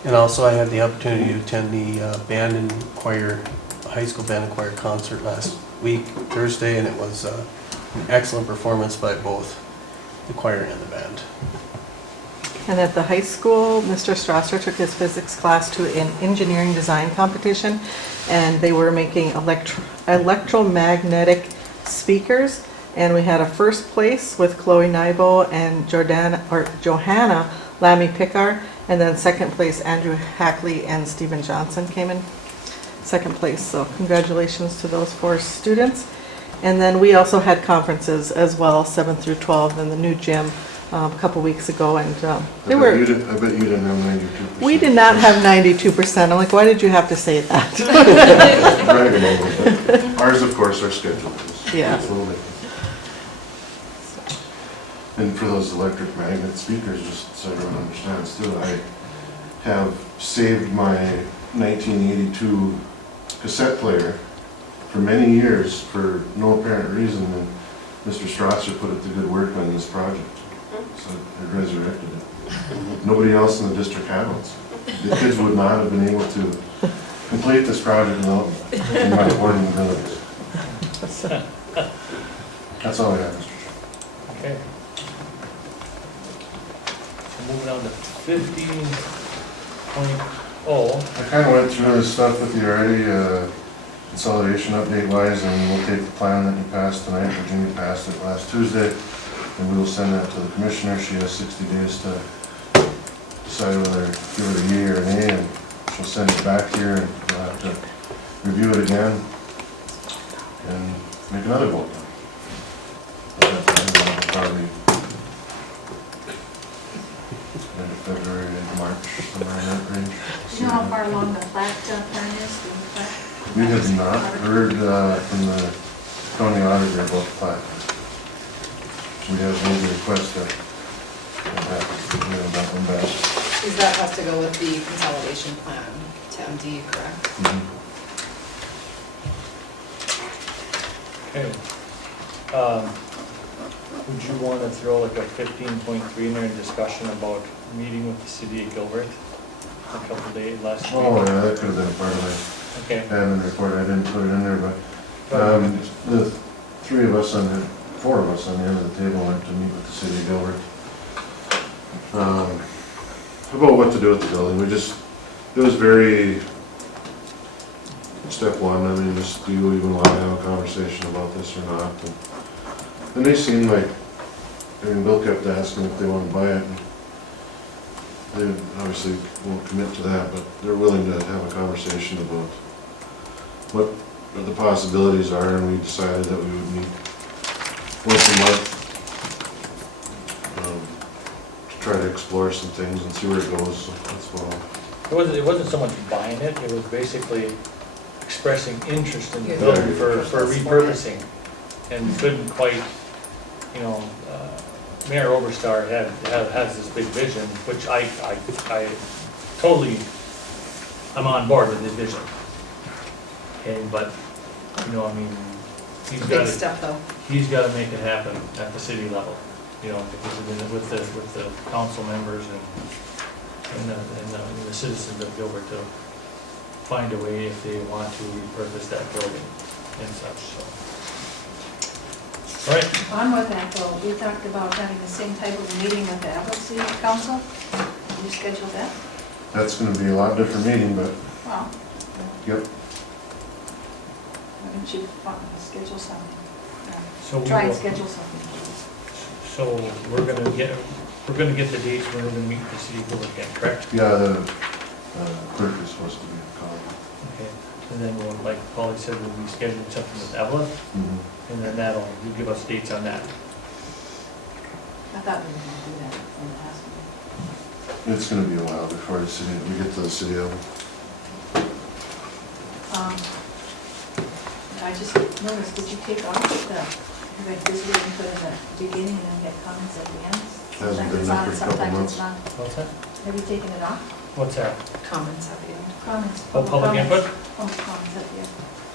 And also I had the opportunity to attend the band and choir, high school band and choir concert last week, Thursday, and it was an excellent performance by both the choir and the band. And at the high school, Mr. Strasser took his physics class to an engineering design competition, and they were making electromagnetic speakers. And we had a first place with Chloe Nybo and Johanna Lammy Pickar, and then second place Andrew Hackley and Stephen Johnson came in second place. So congratulations to those 4 students. And then we also had conferences as well, 7 through 12 in the new gym a couple weeks ago, and they were. I bet you didn't have 92%. We did not have 92%. I'm like, why did you have to say that? Bragging a little bit. Ours, of course, are scheduled. Yeah. It's a little different. And for those electric magnet speakers, just so everyone understands too, I have saved my 1982 cassette player for many years for no apparent reason, and Mr. Strasser put it to good work on this project. So it resurrected it. Nobody else in the district had one. The kids would not have been able to complete this project without my boarding abilities. That's all I have, Mr. Chair. Okay. So moving on to 15.0. I kind of went through this stuff with you already, consolidation update wise, and we'll take the plan that you passed tonight. Virginia passed it last Tuesday, and we will send that to the commissioner. She has 60 days to decide whether to give it a yea or a nay, and she'll send it back here, and we'll have to review it again and make another vote. Probably end of February, end of March, somewhere in that range. Do you know how far along the plat plan is? We have not heard from the county auditor about the plat. We have made a request to have that one back. Is that has to go with the consolidation plan to MD, correct? Okay. Would you want to throw like a 15.3 in there in discussion about meeting with the city of Gilbert a couple of days last week? Oh, yeah, that could have been a part of my Okay. admin report. I didn't put it in there, but the 4 of us on the end of the table went to meet with the city of Gilbert. About what to do with the building. It was very, step one, I mean, just do you even want to have a conversation about this or not? And they seemed like, I mean, Bill kept asking if they want to buy it. And they obviously won't commit to that, but they're willing to have a conversation about what the possibilities are, and we decided that we would meet once a month to try to explore some things and see where it goes. So that's what It wasn't so much buying it, it was basically expressing interest in the building for repurposing. And couldn't quite, you know, Mayor Oberstar has this big vision, which I totally, I'm on board with his vision. Okay, but, you know, I mean, Big step though. he's got to make it happen at the city level, you know, because with the council members and the citizens of Gilbert to find a way if they want to repurpose that building and such, so. All right. On with that though, we talked about having the same type of meeting with the Eveleth City Council. Did you schedule that? That's going to be a lot different meeting, but Well, yep. why don't you schedule something? So we Try and will- schedule something. So we're gonna get the dates when we're gonna meet the city board again, correct? Yeah, the clerk is supposed to be calling. Okay, and then we'll, like Paulie said, we'll be scheduling something with Eveleth, and then you'll give us dates on that. I thought we were gonna do that in the last meeting. It's going to be a while before we get to the city level. I just noticed, did you take off you had visitor input in the beginning and then get comments at the end? Hasn't been Sometimes it's there on, for a couple sometimes months. it's not. What's that? Have you taken it off? What's that? Comments at the end. Comments. Oh, public comments. input? Public comments at the end.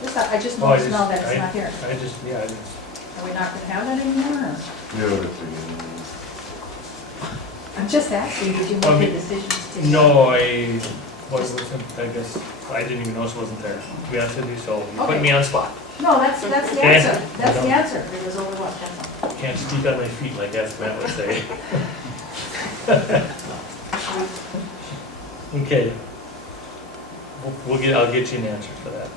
I just Oh, I noticed now that it's not here. I just, Are we not gonna have that anymore? Or? Yeah, but I'm just asking, did you I make mean, the decisions to? no, I guess, I didn't even notice it wasn't there, to be honest with you, so you put me on spot. No, that's the Okay. answer. That's the answer. It was over what, 10 months? Can't speak on my feet like as Matt would say. Okay. I'll get you an answer for that.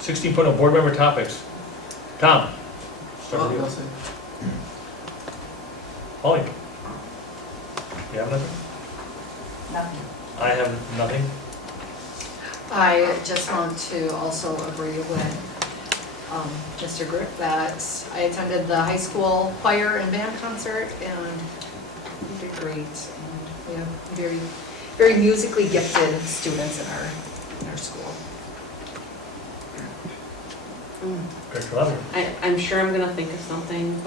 16.0, board member topics. Tom? Start with you. Holly? You have nothing? Nothing. I have nothing. I just want to also agree with Mr. Grick that I attended the high school choir and band concert, and we did great. And we have very, very musically gifted students in our school. Great, love you. I'm sure I'm gonna think of something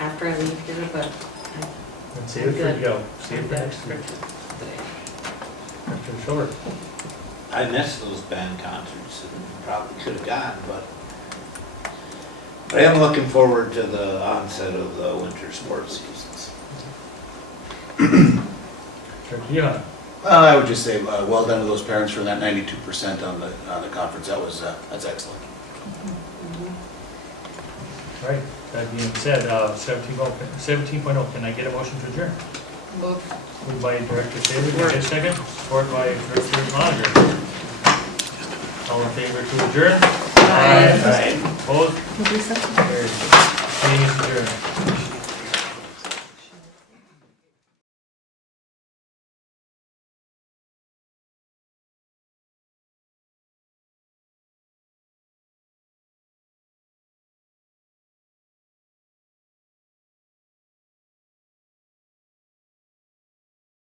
after I leave here, but And save it for you go. Save it for next week. today. Mr. Schiller. I missed those band concerts and probably could have gone, but I am looking forward to the onset of the winter sports seasons. Mr. Keon. I would just say, well done to those parents for that 92% on the conference. That's excellent. All right, that being said, 17.0, can I get a motion to adjourn? Move. Moved by Director Saber, can I get a second? Support by Director Monitor. All in favor to adjourn? Aye. Opposed? Carried. Meeting is adjourned.